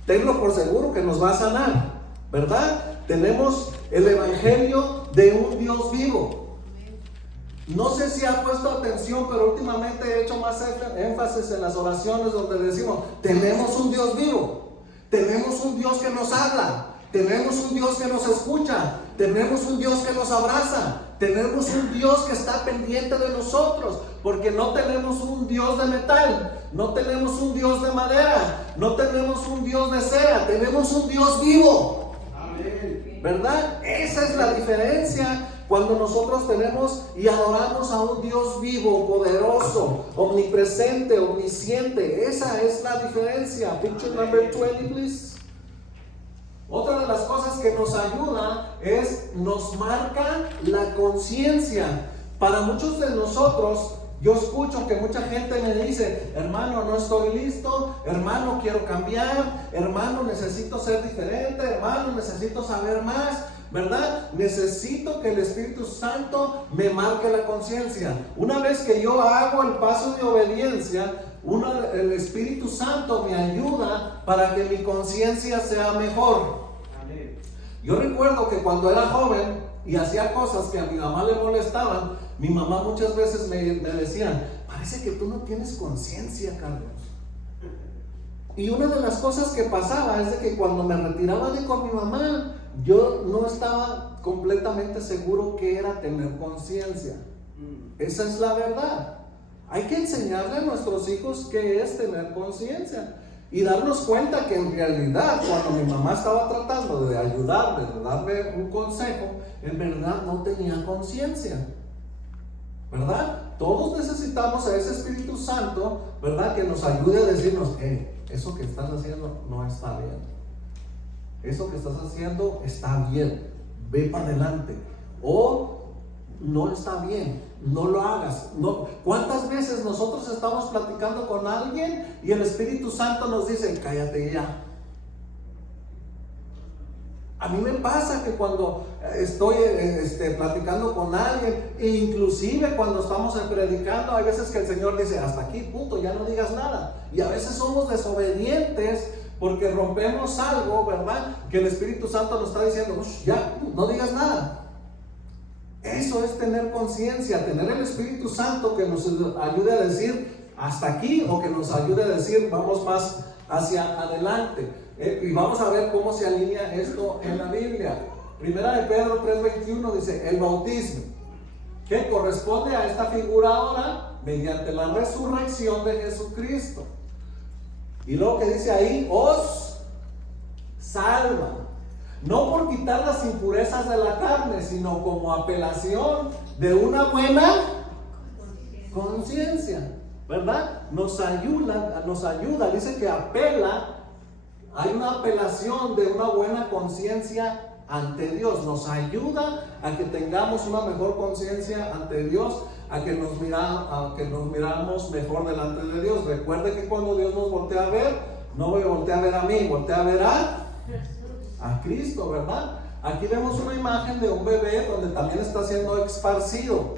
Tenlo por seguro que nos va a sanar, ¿verdad? Tenemos el Evangelio de un Dios vivo. No sé si ha puesto atención, pero últimamente he hecho más énfasis en las oraciones donde decimos, tenemos un Dios vivo, tenemos un Dios que nos habla, tenemos un Dios que nos escucha, tenemos un Dios que nos abraza, tenemos un Dios que está pendiente de nosotros, porque no tenemos un Dios de metal, no tenemos un Dios de madera, no tenemos un Dios de cera, tenemos un Dios vivo. Amén. ¿Verdad? Esa es la diferencia cuando nosotros tenemos y adoramos a un Dios vivo, poderoso, omnipresente, omnisciente. Esa es la diferencia. Picture number 20, please. Otra de las cosas que nos ayuda es, nos marca la conciencia. Para muchos de nosotros, yo escucho que mucha gente me dice, hermano, no estoy listo, hermano, quiero cambiar, hermano, necesito ser diferente, hermano, necesito saber más, ¿verdad? Necesito que el Espíritu Santo me marque la conciencia. Una vez que yo hago el paso de obediencia, el Espíritu Santo me ayuda para que mi conciencia sea mejor. Yo recuerdo que cuando era joven y hacía cosas que a mi mamá le molestaban, mi mamá muchas veces me decía, parece que tú no tienes conciencia, Carlos. Y una de las cosas que pasaba es de que cuando me retiraba de con mi mamá, yo no estaba completamente seguro que era tener conciencia. Esa es la verdad. Hay que enseñarle a nuestros hijos qué es tener conciencia y darnos cuenta que en realidad cuando mi mamá estaba tratando de ayudarme, de darme un consejo, en verdad no tenía conciencia, ¿verdad? Todos necesitamos a ese Espíritu Santo, ¿verdad? Que nos ayude a decirnos, eso que estás haciendo no está bien, eso que estás haciendo está bien, ve para adelante, o no está bien, no lo hagas. No. ¿Cuántas veces nosotros estamos platicando con alguien y el Espíritu Santo nos dice, cállate ya? A mí me pasa que cuando estoy platicando con alguien, e inclusive cuando estamos predicando, hay veces que el Señor dice, hasta aquí, punto, ya no digas nada. Y a veces somos desobedientes porque rompemos algo, ¿verdad? Que el Espíritu Santo nos está diciendo, ya, no digas nada. Eso es tener conciencia, tener el Espíritu Santo que nos ayude a decir hasta aquí, o que nos ayude a decir vamos más hacia adelante. Y vamos a ver cómo se alinea esto en la Biblia. Primera de Pedro 3:21 dice, el bautismo que corresponde a esta figura ahora mediante la resurrección de Jesucristo. Y luego que dice ahí, os salva. No por quitar las impurezas de la carne, sino como apelación de una buena conciencia, ¿verdad? Nos ayuda, dice que apela, hay una apelación de una buena conciencia ante Dios, nos ayuda a que tengamos una mejor conciencia ante Dios, a que nos miramos mejor delante de Dios. Recuerde que cuando Dios nos voltea a ver, no me voltea a ver a mí, voltea a ver a Cristo, ¿verdad? Aquí vemos una imagen de un bebé donde también está siendo esparcido,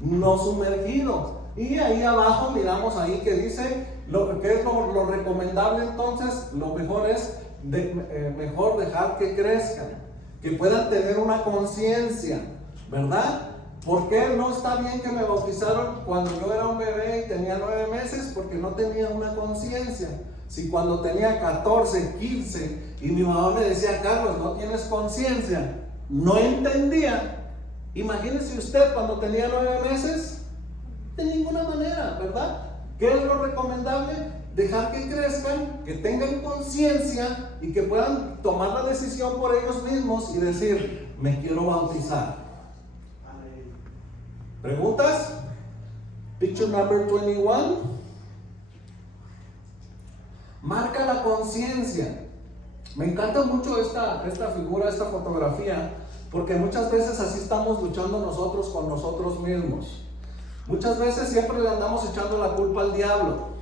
no sumergido. Y ahí abajo miramos ahí que dice, que es lo recomendable entonces, lo mejor es mejor dejar que crezcan, que puedan tener una conciencia, ¿verdad? ¿Por qué no está bien que me bautizaron cuando yo era un bebé y tenía 9 meses? Porque no tenía una conciencia. Si cuando tenía 14, 15 y mi mamá me decía, Carlos, no tienes conciencia, no entendía. Imagínese usted cuando tenía 9 meses, de ninguna manera, ¿verdad? ¿Qué es lo recomendable? Dejar que crezcan, que tengan conciencia y que puedan tomar la decisión por ellos mismos y decir, me quiero bautizar. ¿Preguntas? Picture number 21. Marca la conciencia. Me encanta mucho esta figura, esta fotografía, porque muchas veces así estamos luchando nosotros con nosotros mismos. Muchas veces siempre le andamos echando la culpa al diablo.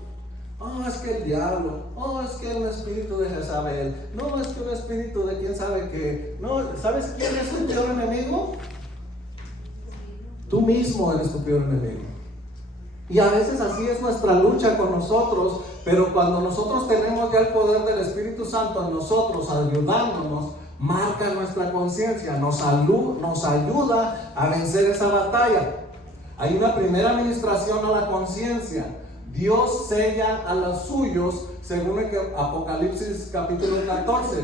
Oh, es que el diablo, oh, es que un espíritu de Jezabel, no, es que un espíritu de quién sabe qué. No, ¿sabes quién es tu peor enemigo? Tú mismo eres tu peor enemigo. Y a veces así es nuestra lucha con nosotros, pero cuando nosotros tenemos ya el poder del Espíritu Santo en nosotros, ayudándonos, marca nuestra conciencia, nos ayuda a vencer esa batalla. Hay una primera administración a la conciencia. Dios sella a los suyos, según el Apocalipsis capítulo 14.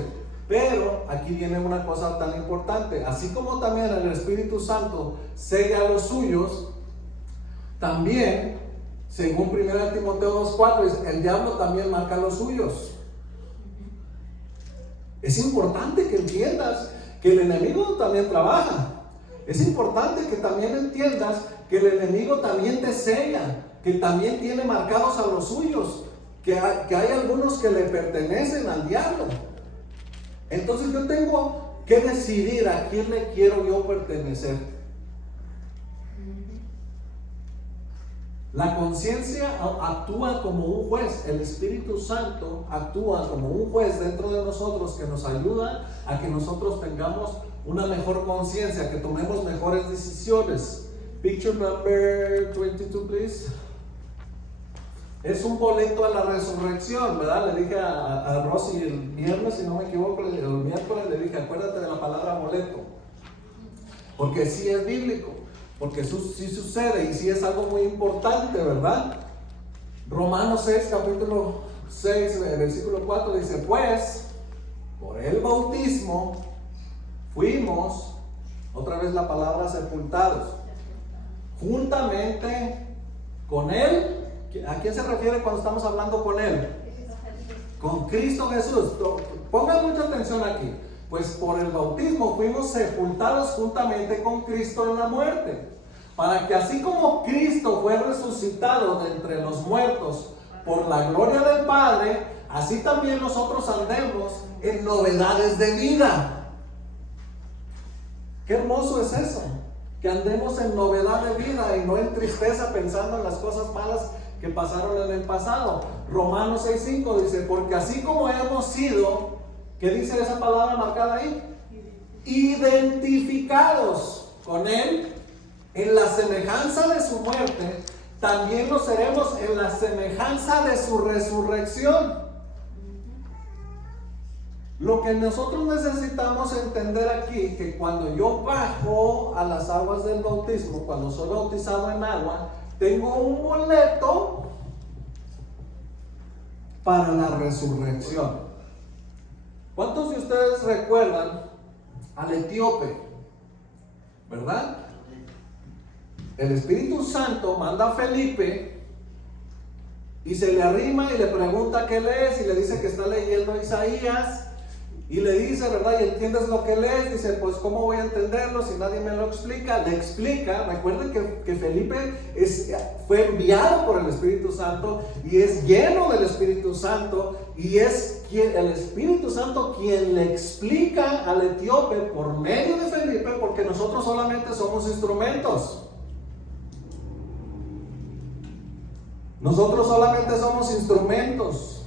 Pero aquí viene una cosa tan importante. Así como también el Espíritu Santo sella a los suyos, también, según 1 Timoteo 2:4, el diablo también marca a los suyos. Es importante que entiendas que el enemigo también trabaja. Es importante que también entiendas que el enemigo también te sella, que también tiene marcados a los suyos, que hay algunos que le pertenecen al diablo. Entonces yo tengo que decidir a quién le quiero yo pertenecer. La conciencia actúa como un juez, el Espíritu Santo actúa como un juez dentro de nosotros que nos ayuda a que nosotros tengamos una mejor conciencia, que tomemos mejores decisiones. Picture number 22, please. Es un boleto a la resurrección, ¿verdad? Le dije a Rosy el viernes, si no me equivoco, el miércoles le dije, acuérdate de la palabra boleto, porque sí es bíblico. Porque sí sucede y sí es algo muy importante, ¿verdad? Romanos 6, capítulo 6, versículo 4 dice, pues, por el bautismo fuimos, otra vez la palabra sepultados, juntamente con Él. ¿A quién se refiere cuando estamos hablando con Él? Con Cristo Jesús. Pongan mucha atención aquí. Pues por el bautismo fuimos sepultados juntamente con Cristo en la muerte, para que así como Cristo fue resucitado de entre los muertos por la gloria del Padre, así también nosotros andemos en novedades de vida. Qué hermoso es eso, que andemos en novedad de vida y no en tristeza pensando en las cosas malas que pasaron en el pasado. Romanos 6:5 dice, porque así como hemos sido, ¿qué dice esa palabra marcada ahí? Identificados con Él en la semejanza de su muerte, también lo seremos en la semejanza de su resurrección. Lo que nosotros necesitamos entender aquí, que cuando yo bajo a las aguas del bautismo, cuando soy bautizado en agua, tengo un boleto para la resurrección. ¿Cuántos de ustedes recuerdan al etíope? ¿Verdad? el Espíritu Santo manda a Felipe y se le arrima y le pregunta qué lees y le dice que está leyendo Isaías y le dice, ¿verdad? ¿Y entiendes lo que lees? Dice, pues ¿cómo voy a entenderlo si nadie me lo explica? Le explica. Recuerden que Felipe fue enviado por el Espíritu Santo y es lleno del Espíritu Santo y es el Espíritu Santo quien le explica al etíope por medio de Felipe, porque nosotros solamente somos instrumentos. Nosotros solamente somos instrumentos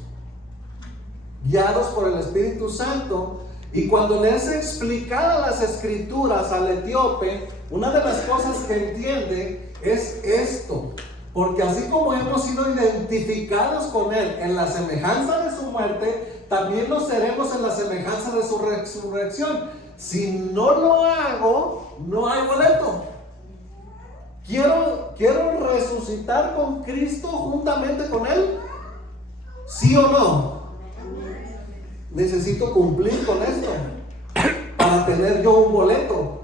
guiados por el Espíritu Santo. Y cuando le es explicada las escrituras al etíope, una de las cosas que entiende es esto: porque así como hemos sido identificados con Él en la semejanza de su muerte, también lo seremos en la semejanza de su resurrección. Si no lo hago, no hay boleto. Quiero resucitar con Cristo juntamente con Él, ¿sí o no? Necesito cumplir con esto para tener yo un boleto.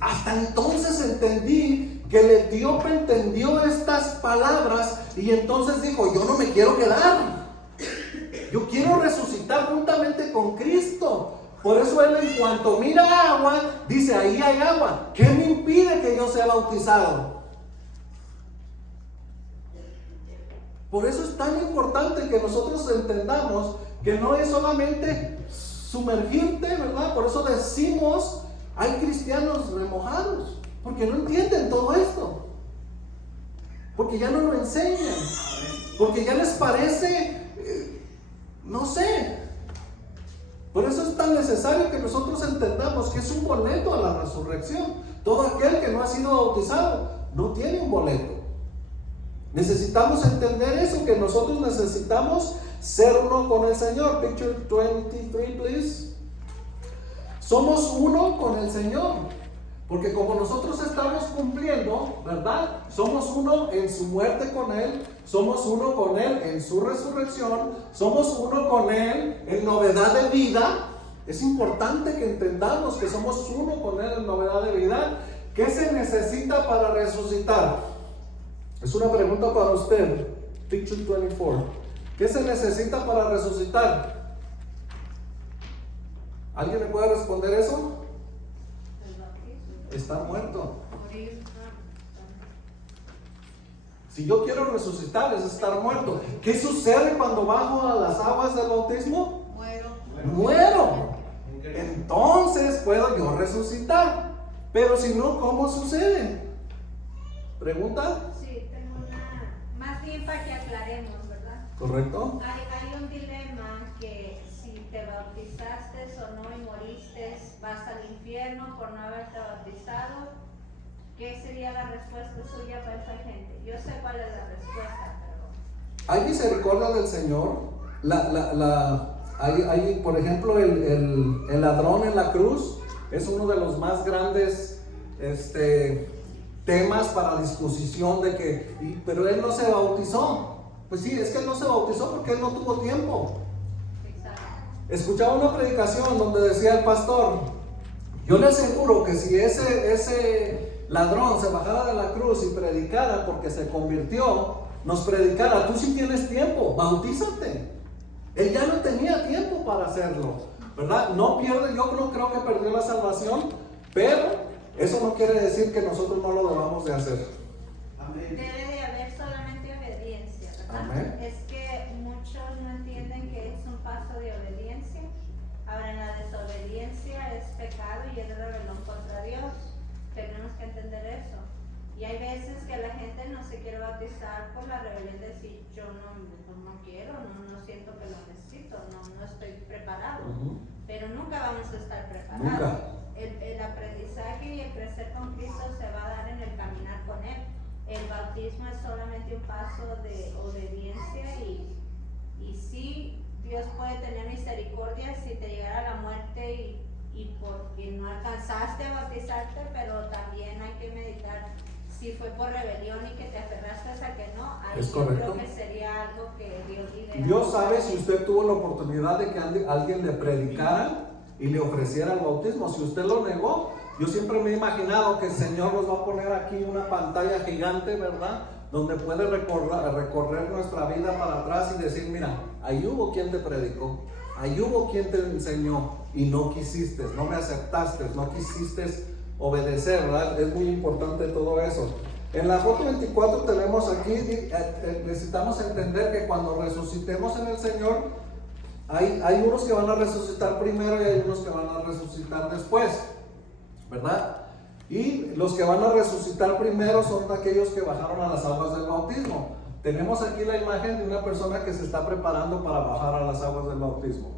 Hasta entonces entendí que el etíope entendió estas palabras y entonces dijo, yo no me quiero quedar, yo quiero resucitar juntamente con Cristo. Por eso él, en cuanto mira agua, dice, ahí hay agua. ¿Qué me impide que yo sea bautizado? Por eso es tan importante que nosotros entendamos que no es solamente sumergirte, ¿verdad? Por eso decimos, hay cristianos remojados, porque no entienden todo esto, porque ya no lo enseñan, porque ya les parece, no sé. Por eso es tan necesario que nosotros entendamos que es un boleto a la resurrección. Todo aquel que no ha sido bautizado no tiene un boleto. Necesitamos entender eso, que nosotros necesitamos ser uno con el Señor. Picture 23, please. Somos uno con el Señor, porque como nosotros estamos cumpliendo, ¿verdad? Somos uno en su muerte con Él, somos uno con Él en su resurrección, somos uno con Él en novedad de vida. Es importante que entendamos que somos uno con Él en novedad de vida. ¿Qué se necesita para resucitar? Es una pregunta para usted. Picture 24. ¿Qué se necesita para resucitar? ¿Alguien me puede responder eso? Estar muerto. Si yo quiero resucitar, es estar muerto. ¿Qué sucede cuando bajo a las aguas del bautismo? Muero. Entonces puedo yo resucitar. Pero si no, ¿cómo sucede? ¿Pregunta? Sí, tengo una, más bien para que aclaremos, ¿verdad? ¿Correcto? Hay un dilema que si te bautizaste o no y moriste, vas al infierno por no haberte bautizado. ¿Qué sería la respuesta suya para esa gente? Yo sé cuál es la respuesta, pero... Hay misericordia del Señor. Hay, por ejemplo, el ladrón en la cruz es uno de los más grandes temas para discusión de que, pero él no se bautizó. Pues sí, es que él no se bautizó porque él no tuvo tiempo. Exacto. Escuchaba una predicación donde decía el pastor, yo le aseguro que si ese ladrón se bajara de la cruz y predicara porque se convirtió, nos predicara, tú sí tienes tiempo, bautízate. Él ya no tenía tiempo para hacerlo, ¿verdad? No pierde, yo no creo que perdió la salvación, pero eso no quiere decir que nosotros no lo debamos de hacer. Debe de haber solamente obediencia, ¿verdad? Amén. Es que muchos no entienden que es un paso de obediencia. Ahora, en la desobediencia es pecado y es rebelión contra Dios. Tenemos que entender eso. Y hay veces que la gente no se quiere bautizar por la rebelión de decir, yo no quiero, no siento que lo necesito, no estoy preparado. Pero nunca vamos a estar preparados. Nunca. El aprendizaje y el crecer con Cristo se va a dar en el caminar con Él. El bautismo es solamente un paso de obediencia y sí, Dios puede tener misericordia si te llegara la muerte y porque no alcanzaste a bautizarte, pero también hay que meditar si fue por rebelión y que te aferraste a que no. Ahí Es yo correcto. creo que sería algo que Dios libera. Dios sabe si usted tuvo la oportunidad de que alguien le predicara y le ofreciera el bautismo. Si usted lo negó, Yo siempre me he imaginado que el Señor nos va a poner aquí una pantalla gigante, ¿verdad? Donde puede recorrer nuestra vida para atrás y decir, mira, ahí hubo quien te predicó, ahí hubo quien te enseñó y no quisiste, no me aceptaste, no quisiste obedecer, ¿verdad? Es muy importante todo eso. En la foto 24 tenemos aquí, necesitamos entender que cuando resucitemos en el Señor, hay unos que van a resucitar primero y hay unos que van a resucitar después, ¿verdad? Y los que van a resucitar primero son aquellos que bajaron a las aguas del bautismo. Tenemos aquí la imagen de una persona que se está preparando para bajar a las aguas del bautismo.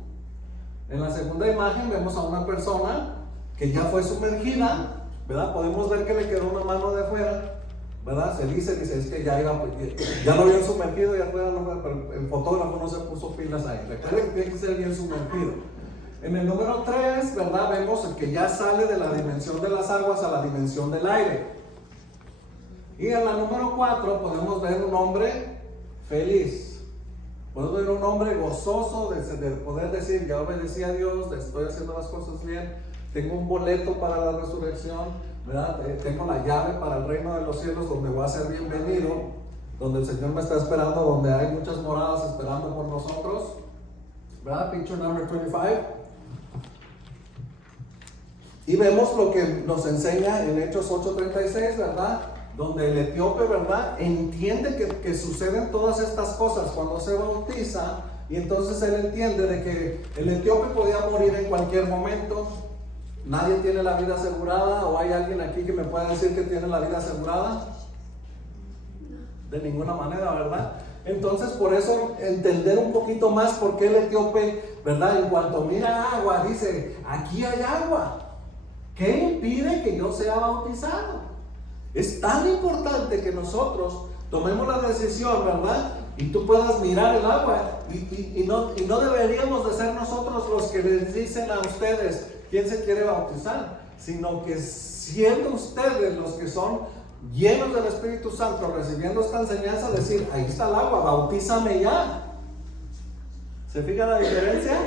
En la segunda imagen vemos a una persona que ya fue sumergida, ¿verdad? Podemos ver que le quedó una mano de afuera, ¿verdad? Se dice, es que ya lo habían sumergido y afuera, pero el fotógrafo no se puso pilas ahí. Recuerden que tiene que ser bien sumergido. En el número 3, ¿verdad? Vemos que ya sale de la dimensión de las aguas a la dimensión del aire. Y en la número 4 podemos ver un hombre feliz. Podemos ver un hombre gozoso de poder decir, ya obedecí a Dios, estoy haciendo las cosas bien, tengo un boleto para la resurrección, ¿verdad? Tengo la llave para el reino de los cielos donde voy a ser bienvenido, donde el Señor me está esperando, donde hay muchas moradas esperando por nosotros, ¿verdad? Picture number 25. Y vemos lo que nos enseña en Hechos 8:36, ¿verdad? Donde el etíope, ¿verdad? Entiende que suceden todas estas cosas cuando se bautiza, y entonces él entiende de que el etíope podía morir en cualquier momento. Nadie tiene la vida asegurada, o hay alguien aquí que me pueda decir que tiene la vida asegurada. De ninguna manera, ¿verdad? Entonces, por eso, entender un poquito más por qué el etíope, ¿verdad? En cuanto mira agua, dice, aquí hay agua. ¿Qué impide que yo sea bautizado? Es tan importante que nosotros tomemos la decisión, ¿verdad? Y tú puedas mirar el agua. Y no deberíamos de ser nosotros los que les dicen a ustedes quién se quiere bautizar, sino que siendo ustedes los que son llenos del Espíritu Santo, recibiendo esta enseñanza, decir, ahí está el agua, bautízame ya. ¿Se fija la diferencia?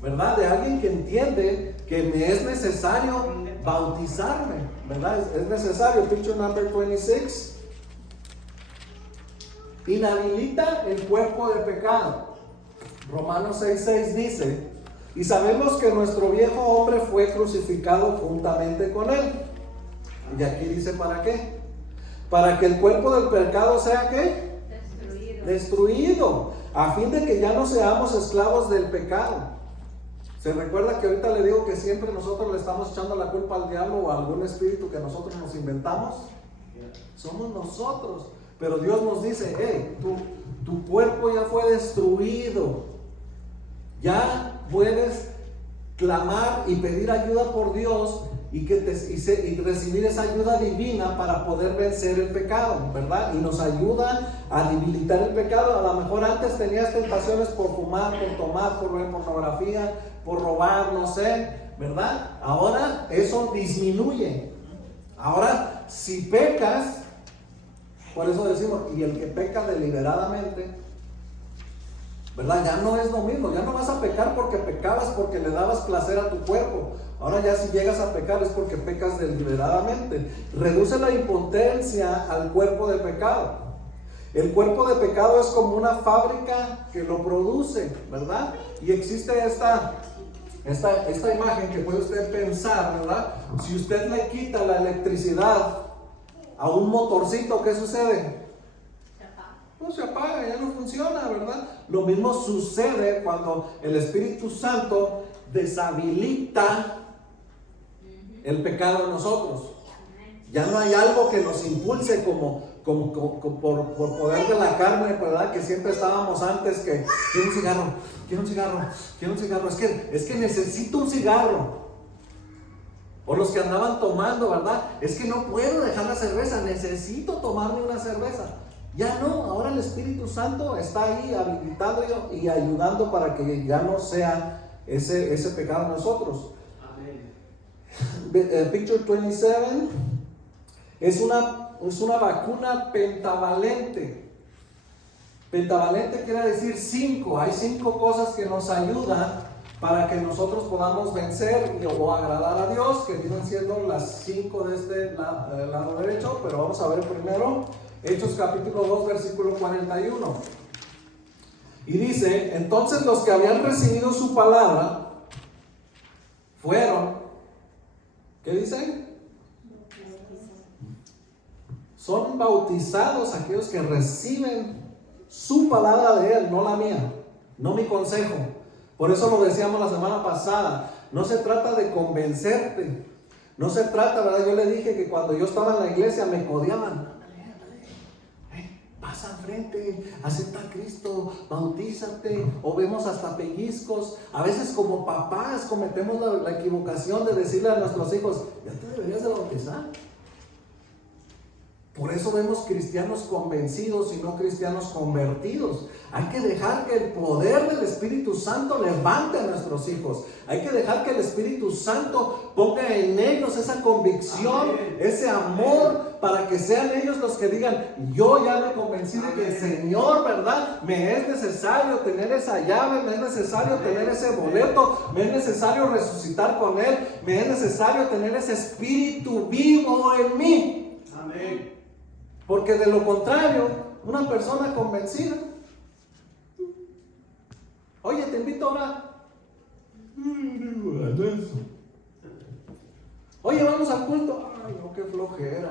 ¿Verdad? De alguien que entiende que me es necesario bautizarme, ¿verdad? Es necesario. Picture number 26. Inhabilita el cuerpo de pecado. Romanos 6:6 dice, y sabemos que nuestro viejo hombre fue crucificado juntamente con él. Y aquí dice, ¿para qué? Para que el cuerpo del pecado sea, ¿qué? Destruido, a fin de que ya no seamos esclavos del pecado. Se recuerda que ahorita le digo que siempre nosotros le estamos echando la culpa al diablo o a algún espíritu que nosotros nos inventamos. Somos nosotros. Pero Dios nos dice, hey, tu cuerpo ya fue destruido. Ya puedes clamar y pedir ayuda por Dios y recibir esa ayuda divina para poder vencer el pecado, ¿verdad? Y nos ayuda a debilitar el pecado. A lo mejor antes tenías tentaciones por fumar, por tomar, por ver pornografía, por robar, no sé, ¿verdad? Ahora eso disminuye. Ahora, si pecas, por eso decimos, y el que peca deliberadamente, ¿verdad? Ya no es lo mismo, ya no vas a pecar porque pecabas, porque le dabas placer a tu cuerpo. Ahora ya si llegas a pecar es porque pecas deliberadamente. Reduce la impotencia al cuerpo de pecado. El cuerpo de pecado es como una fábrica que lo produce, ¿verdad? Y existe esta imagen que puede usted pensar, ¿verdad? Si usted le quita la electricidad a un motorcito, ¿qué sucede? Se apaga, ya no funciona, ¿verdad? Lo mismo sucede cuando el Espíritu Santo deshabilita el pecado en nosotros. Ya no hay algo que nos impulse como por poder de la carne, ¿verdad? Que siempre estábamos antes que quiero un cigarro, es que necesito un cigarro. O los que andaban tomando, ¿verdad? Es que no puedo dejar la cerveza, necesito tomarme una cerveza. Ya no, ahora el Espíritu Santo está ahí habilitado y ayudando para que ya no sea ese pecado en nosotros. Picture 27 es una vacuna pentavalente. Pentavalente quiere decir 5. Hay 5 cosas que nos ayudan para que nosotros podamos vencer o agradar a Dios, que vienen siendo las 5 de este lado derecho. Pero vamos a ver primero Hechos capítulo 2 versículo 41. Y dice: entonces los que habían recibido su palabra fueron, ¿qué dicen? Son bautizados aquellos que reciben su palabra de Él, no la mía, no mi consejo. Por eso lo decíamos la semana pasada, no se trata de convencerte, no se trata, ¿verdad? Yo le dije que cuando yo estaba en la iglesia me codeaban. Pasa al frente, acepta a Cristo, bautízate, o vemos hasta pellizcos. A veces como papás cometemos la equivocación de decirle a nuestros hijos: ya te deberías de bautizar. Por eso vemos cristianos convencidos y no cristianos convertidos. Hay que dejar que el poder del Espíritu Santo levante a nuestros hijos. Hay que dejar que el Espíritu Santo ponga en ellos esa convicción, ese amor, para que sean ellos los que digan: yo ya me convencí de que el Señor, ¿verdad? Me es necesario tener esa llave, me es necesario tener ese boleto, me es necesario resucitar con Él, me es necesario tener ese Espíritu vivo en mí. Amén. Porque de lo contrario, una persona convencida: oye, te invito a orar. Oye, vamos al culto. Ay, no, qué flojera.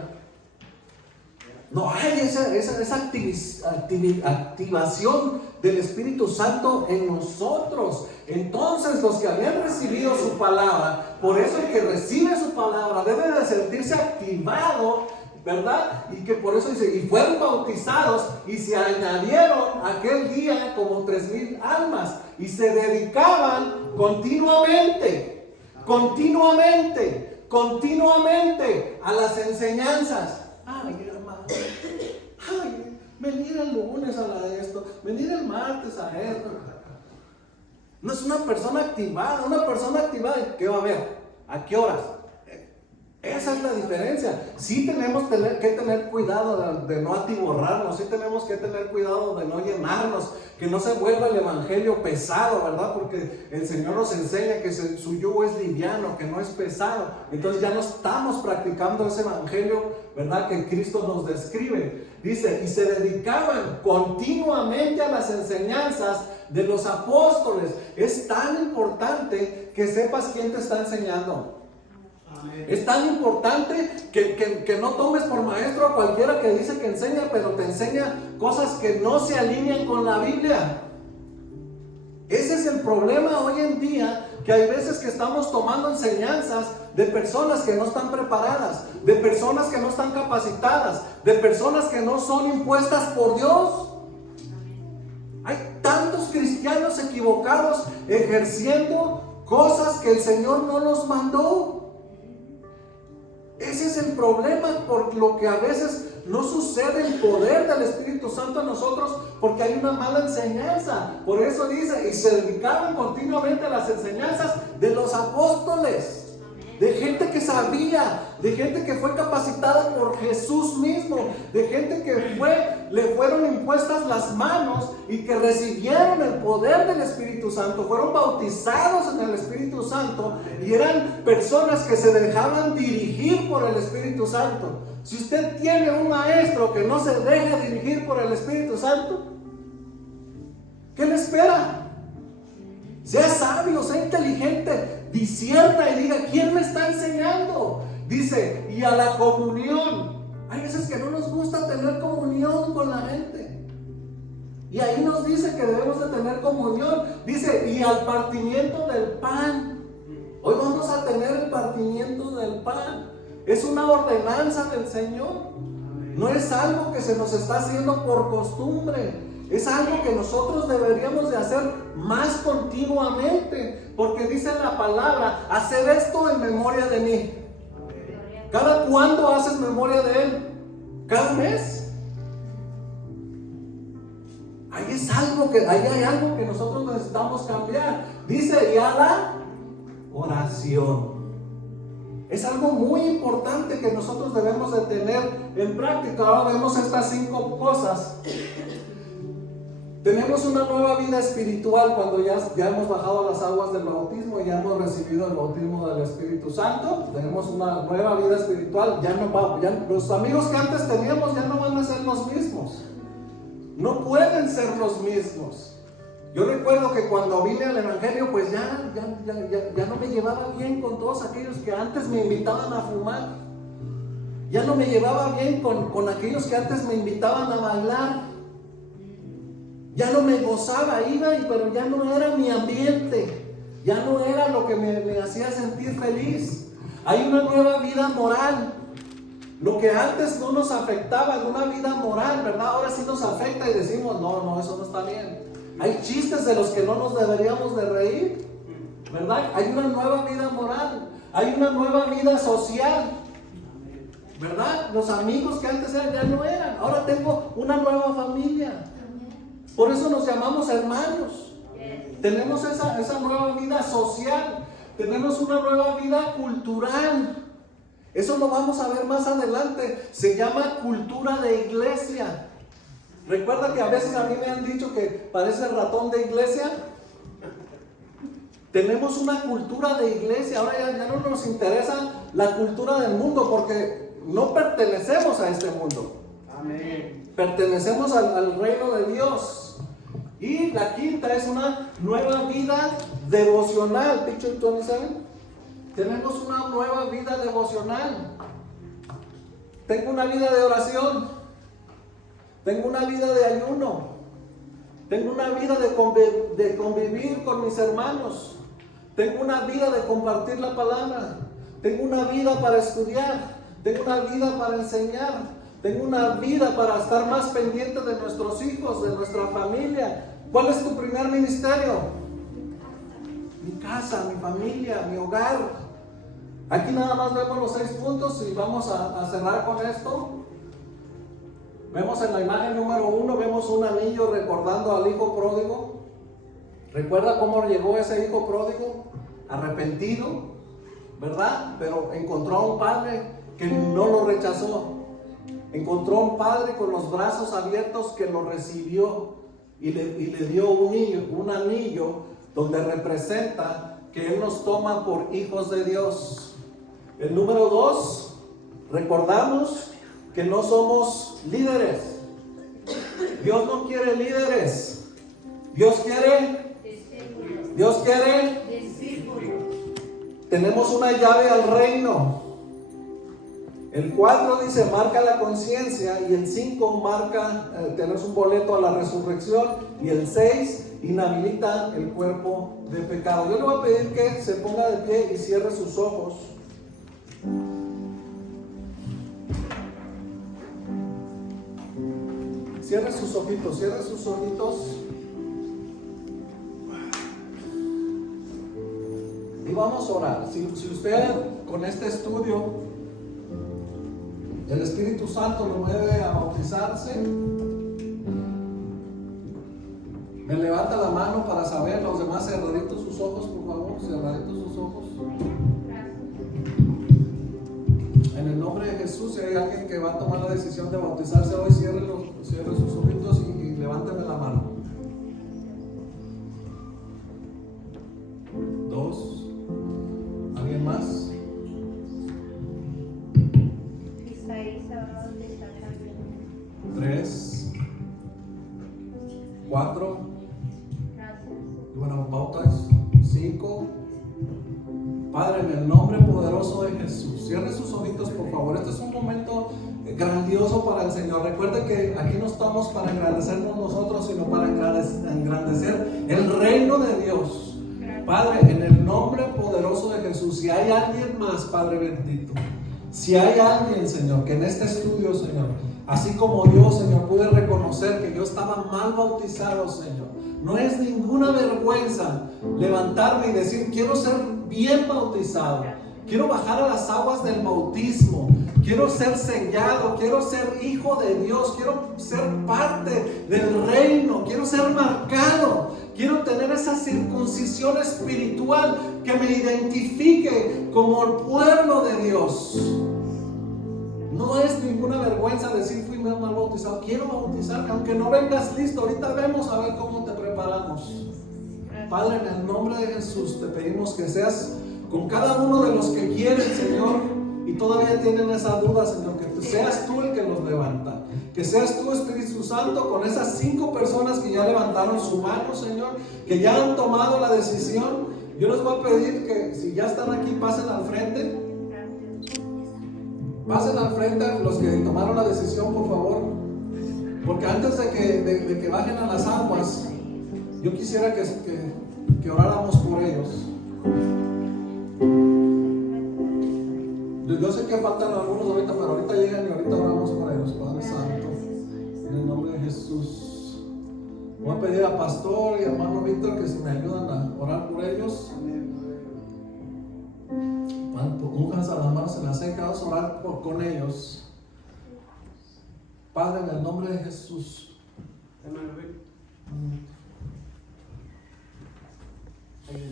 No hay esa activación del Espíritu Santo en nosotros. Entonces, los que habían recibido su palabra, por eso el que recibe su palabra debe de sentirse activado, ¿verdad? Y que por eso dice: y fueron bautizados, y se añadieron aquel día como 3,000 almas, y se dedicaban continuamente a las enseñanzas. Ay, hermano, ay, venir el lunes a esto, venir el martes a esto. No es una persona activada. ¿Qué va a haber? ¿A qué horas? Esa es la diferencia. Sí tenemos que tener cuidado de no atiborrarnos, sí tenemos que tener cuidado de no llenarnos, que no se vuelva el evangelio pesado, ¿verdad? Porque el Señor nos enseña que su yugo es liviano, que no es pesado. Entonces ya no estamos practicando ese evangelio, ¿verdad? Que Cristo nos describe. Dice: y se dedicaban continuamente a las enseñanzas de los apóstoles. Es tan importante que sepas quién te está enseñando. Es tan importante que no tomes por maestro a cualquiera que dice que enseña, pero te enseña cosas que no se alinean con la Biblia. Ese es el problema hoy en día, que hay veces que estamos tomando enseñanzas de personas que no están preparadas, de personas que no están capacitadas, de personas que no son impuestas por Dios. Hay tantos cristianos equivocados ejerciendo cosas que el Señor no los mandó. Ese es el problema, por lo que a veces no sucede el poder del Espíritu Santo en nosotros, porque hay una mala enseñanza. Por eso dice: y se dedicaban continuamente a las enseñanzas de los apóstoles, de gente que sabía, de gente que fue capacitada por Jesús mismo, de gente que le fueron impuestas las manos y que recibieron el poder del Espíritu Santo, fueron bautizados en el Espíritu Santo y eran personas que se dejaban dirigir por el Espíritu Santo. Si usted tiene un maestro que no se deja dirigir por el Espíritu Santo, ¿qué le espera? Sea sabio, sea inteligente, discierna y diga: ¿quién me está enseñando? Dice: y a la comunión. Hay veces que no nos gusta tener comunión con la gente, y ahí nos dice que debemos de tener comunión. Dice: y al partimiento del pan. Hoy vamos a tener el partimiento del pan. Es una ordenanza del Señor. No es algo que se nos está haciendo por costumbre. Es algo que nosotros deberíamos de hacer más continuamente, porque dice la palabra: haced esto en memoria de mí. ¿Cada cuándo haces memoria de Él? ¿Cada mes? Ahí hay algo que nosotros necesitamos cambiar. Dice: y a la oración. Es algo muy importante que nosotros debemos de tener en práctica. Ahora vemos estas 5 cosas Tenemos una nueva vida espiritual cuando ya hemos bajado a las aguas del bautismo y ya hemos recibido el bautismo del Espíritu Santo. Tenemos una nueva vida espiritual. Los amigos que antes teníamos ya no van a ser los mismos. No pueden ser los mismos. Yo recuerdo que cuando vine al Evangelio, pues ya no me llevaba bien con todos aquellos que antes me invitaban a fumar. Ya no me llevaba bien con aquellos que antes me invitaban a bailar. Ya no me gozaba, pero ya no era mi ambiente. Ya no era lo que me hacía sentir feliz. Hay una nueva vida moral. Lo que antes no nos afectaba en una vida moral, ¿verdad? Ahora sí nos afecta y decimos, no, eso no está bien. Hay chistes de los que no nos deberíamos de reír, ¿verdad? Hay una nueva vida moral. Hay una nueva vida social, ¿verdad? Los amigos que antes eran ya no eran. Ahora tengo una nueva familia. Por eso nos llamamos hermanos. Tenemos esa nueva vida social. Tenemos una nueva vida cultural. Eso lo vamos a ver más adelante. Se llama cultura de iglesia. Recuerda que a veces a mí me han dicho que parece ratón de iglesia. Tenemos una cultura de iglesia. Ahora ya no nos interesa la cultura del mundo porque no pertenecemos a este mundo. Amén. Pertenecemos al reino de Dios. Y la quinta es una nueva vida devocional. Picture 27. Tenemos una nueva vida devocional. Tengo una vida de oración. Tengo una vida de ayuno. Tengo una vida de convivir con mis hermanos. Tengo una vida de compartir la palabra. Tengo una vida para estudiar. Tengo una vida para enseñar. Tengo una vida para estar más pendiente de nuestros hijos, de nuestra familia. ¿Cuál es tu primer ministerio? Mi casa, mi familia, mi hogar. Aquí nada más vemos los 6 puntos y vamos a cerrar con esto. Vemos en la imagen número 1, vemos un anillo recordando al hijo pródigo. ¿Recuerda cómo llegó ese hijo pródigo? Arrepentido, ¿verdad? Pero encontró a un padre que no lo rechazó. Encontró a un padre con los brazos abiertos que lo recibió y le dio un anillo donde representa que Él nos toma por hijos de Dios. El número 2, recordamos que no somos líderes. Dios no quiere líderes. Dios quiere discípulos. Tenemos una llave al reino. El 4 dice marca la conciencia y el 5 marca tenemos un boleto a la resurrección y el 6 inhabilita el cuerpo de pecado. Yo le voy a pedir que se ponga de pie y cierre sus ojos. Cierre sus ojitos. Y vamos a orar. Si usted con este estudio el Espíritu Santo lo mueve a bautizarse, me levanta la mano para saber. Los demás, cerraditos sus ojos, por favor, cerraditos sus ojos. En el nombre de Jesús, si hay alguien que va a tomar la decisión de bautizarse hoy, cierre sus ojitos y levánteme la mano. 2. ¿Alguien más? 3, 4. You wanna baptize? 5. Padre, en el nombre poderoso de Jesús, cierre sus ojitos, por favor. Este es un momento grandioso para el Señor. Recuerde que aquí no estamos para engrandecernos nosotros, sino para engrandecer el reino de Dios. Padre, en el nombre poderoso de Jesús, si hay alguien más, Padre bendito, si hay alguien, Señor, que en este estudio, Señor, así como yo, Señor, pude reconocer que yo estaba mal bautizado, Señor, no es ninguna vergüenza levantarme y decir, quiero ser bien bautizado, quiero bajar a las aguas del bautismo, quiero ser sellado, quiero ser hijo de Dios, quiero ser parte del reino, quiero ser marcado, quiero tener esa circuncisión espiritual que me identifique como el pueblo de Dios. No es ninguna vergüenza decir fui mal bautizado. Quiero bautizarme, aunque no vengas listo. Ahorita vemos a ver cómo te preparamos. Padre, en el nombre de Jesús te pedimos que seas con cada uno de los que quieren, Señor, y todavía tienen esa duda, Señor, que seas tú el que los levanta. Que seas tú, Espíritu Santo, con esas 5 personas que ya levantaron su mano, Señor, que ya han tomado la decisión. Yo les voy a pedir que si ya están aquí, pasen al frente. Pasen al frente los que tomaron la decisión, por favor. Porque antes de que bajen a las aguas, yo quisiera que oráramos por ellos. Yo sé que faltan algunos ahorita, pero ahorita llegan y ahorita oramos por ellos, Padre Santo. En el nombre de Jesús. Voy a pedir a Pastor y a hermano Víctor que si me ayudan a orar por ellos. Unjan a las manos en la seca, vamos a orar con ellos. Padre, en el nombre de Jesús.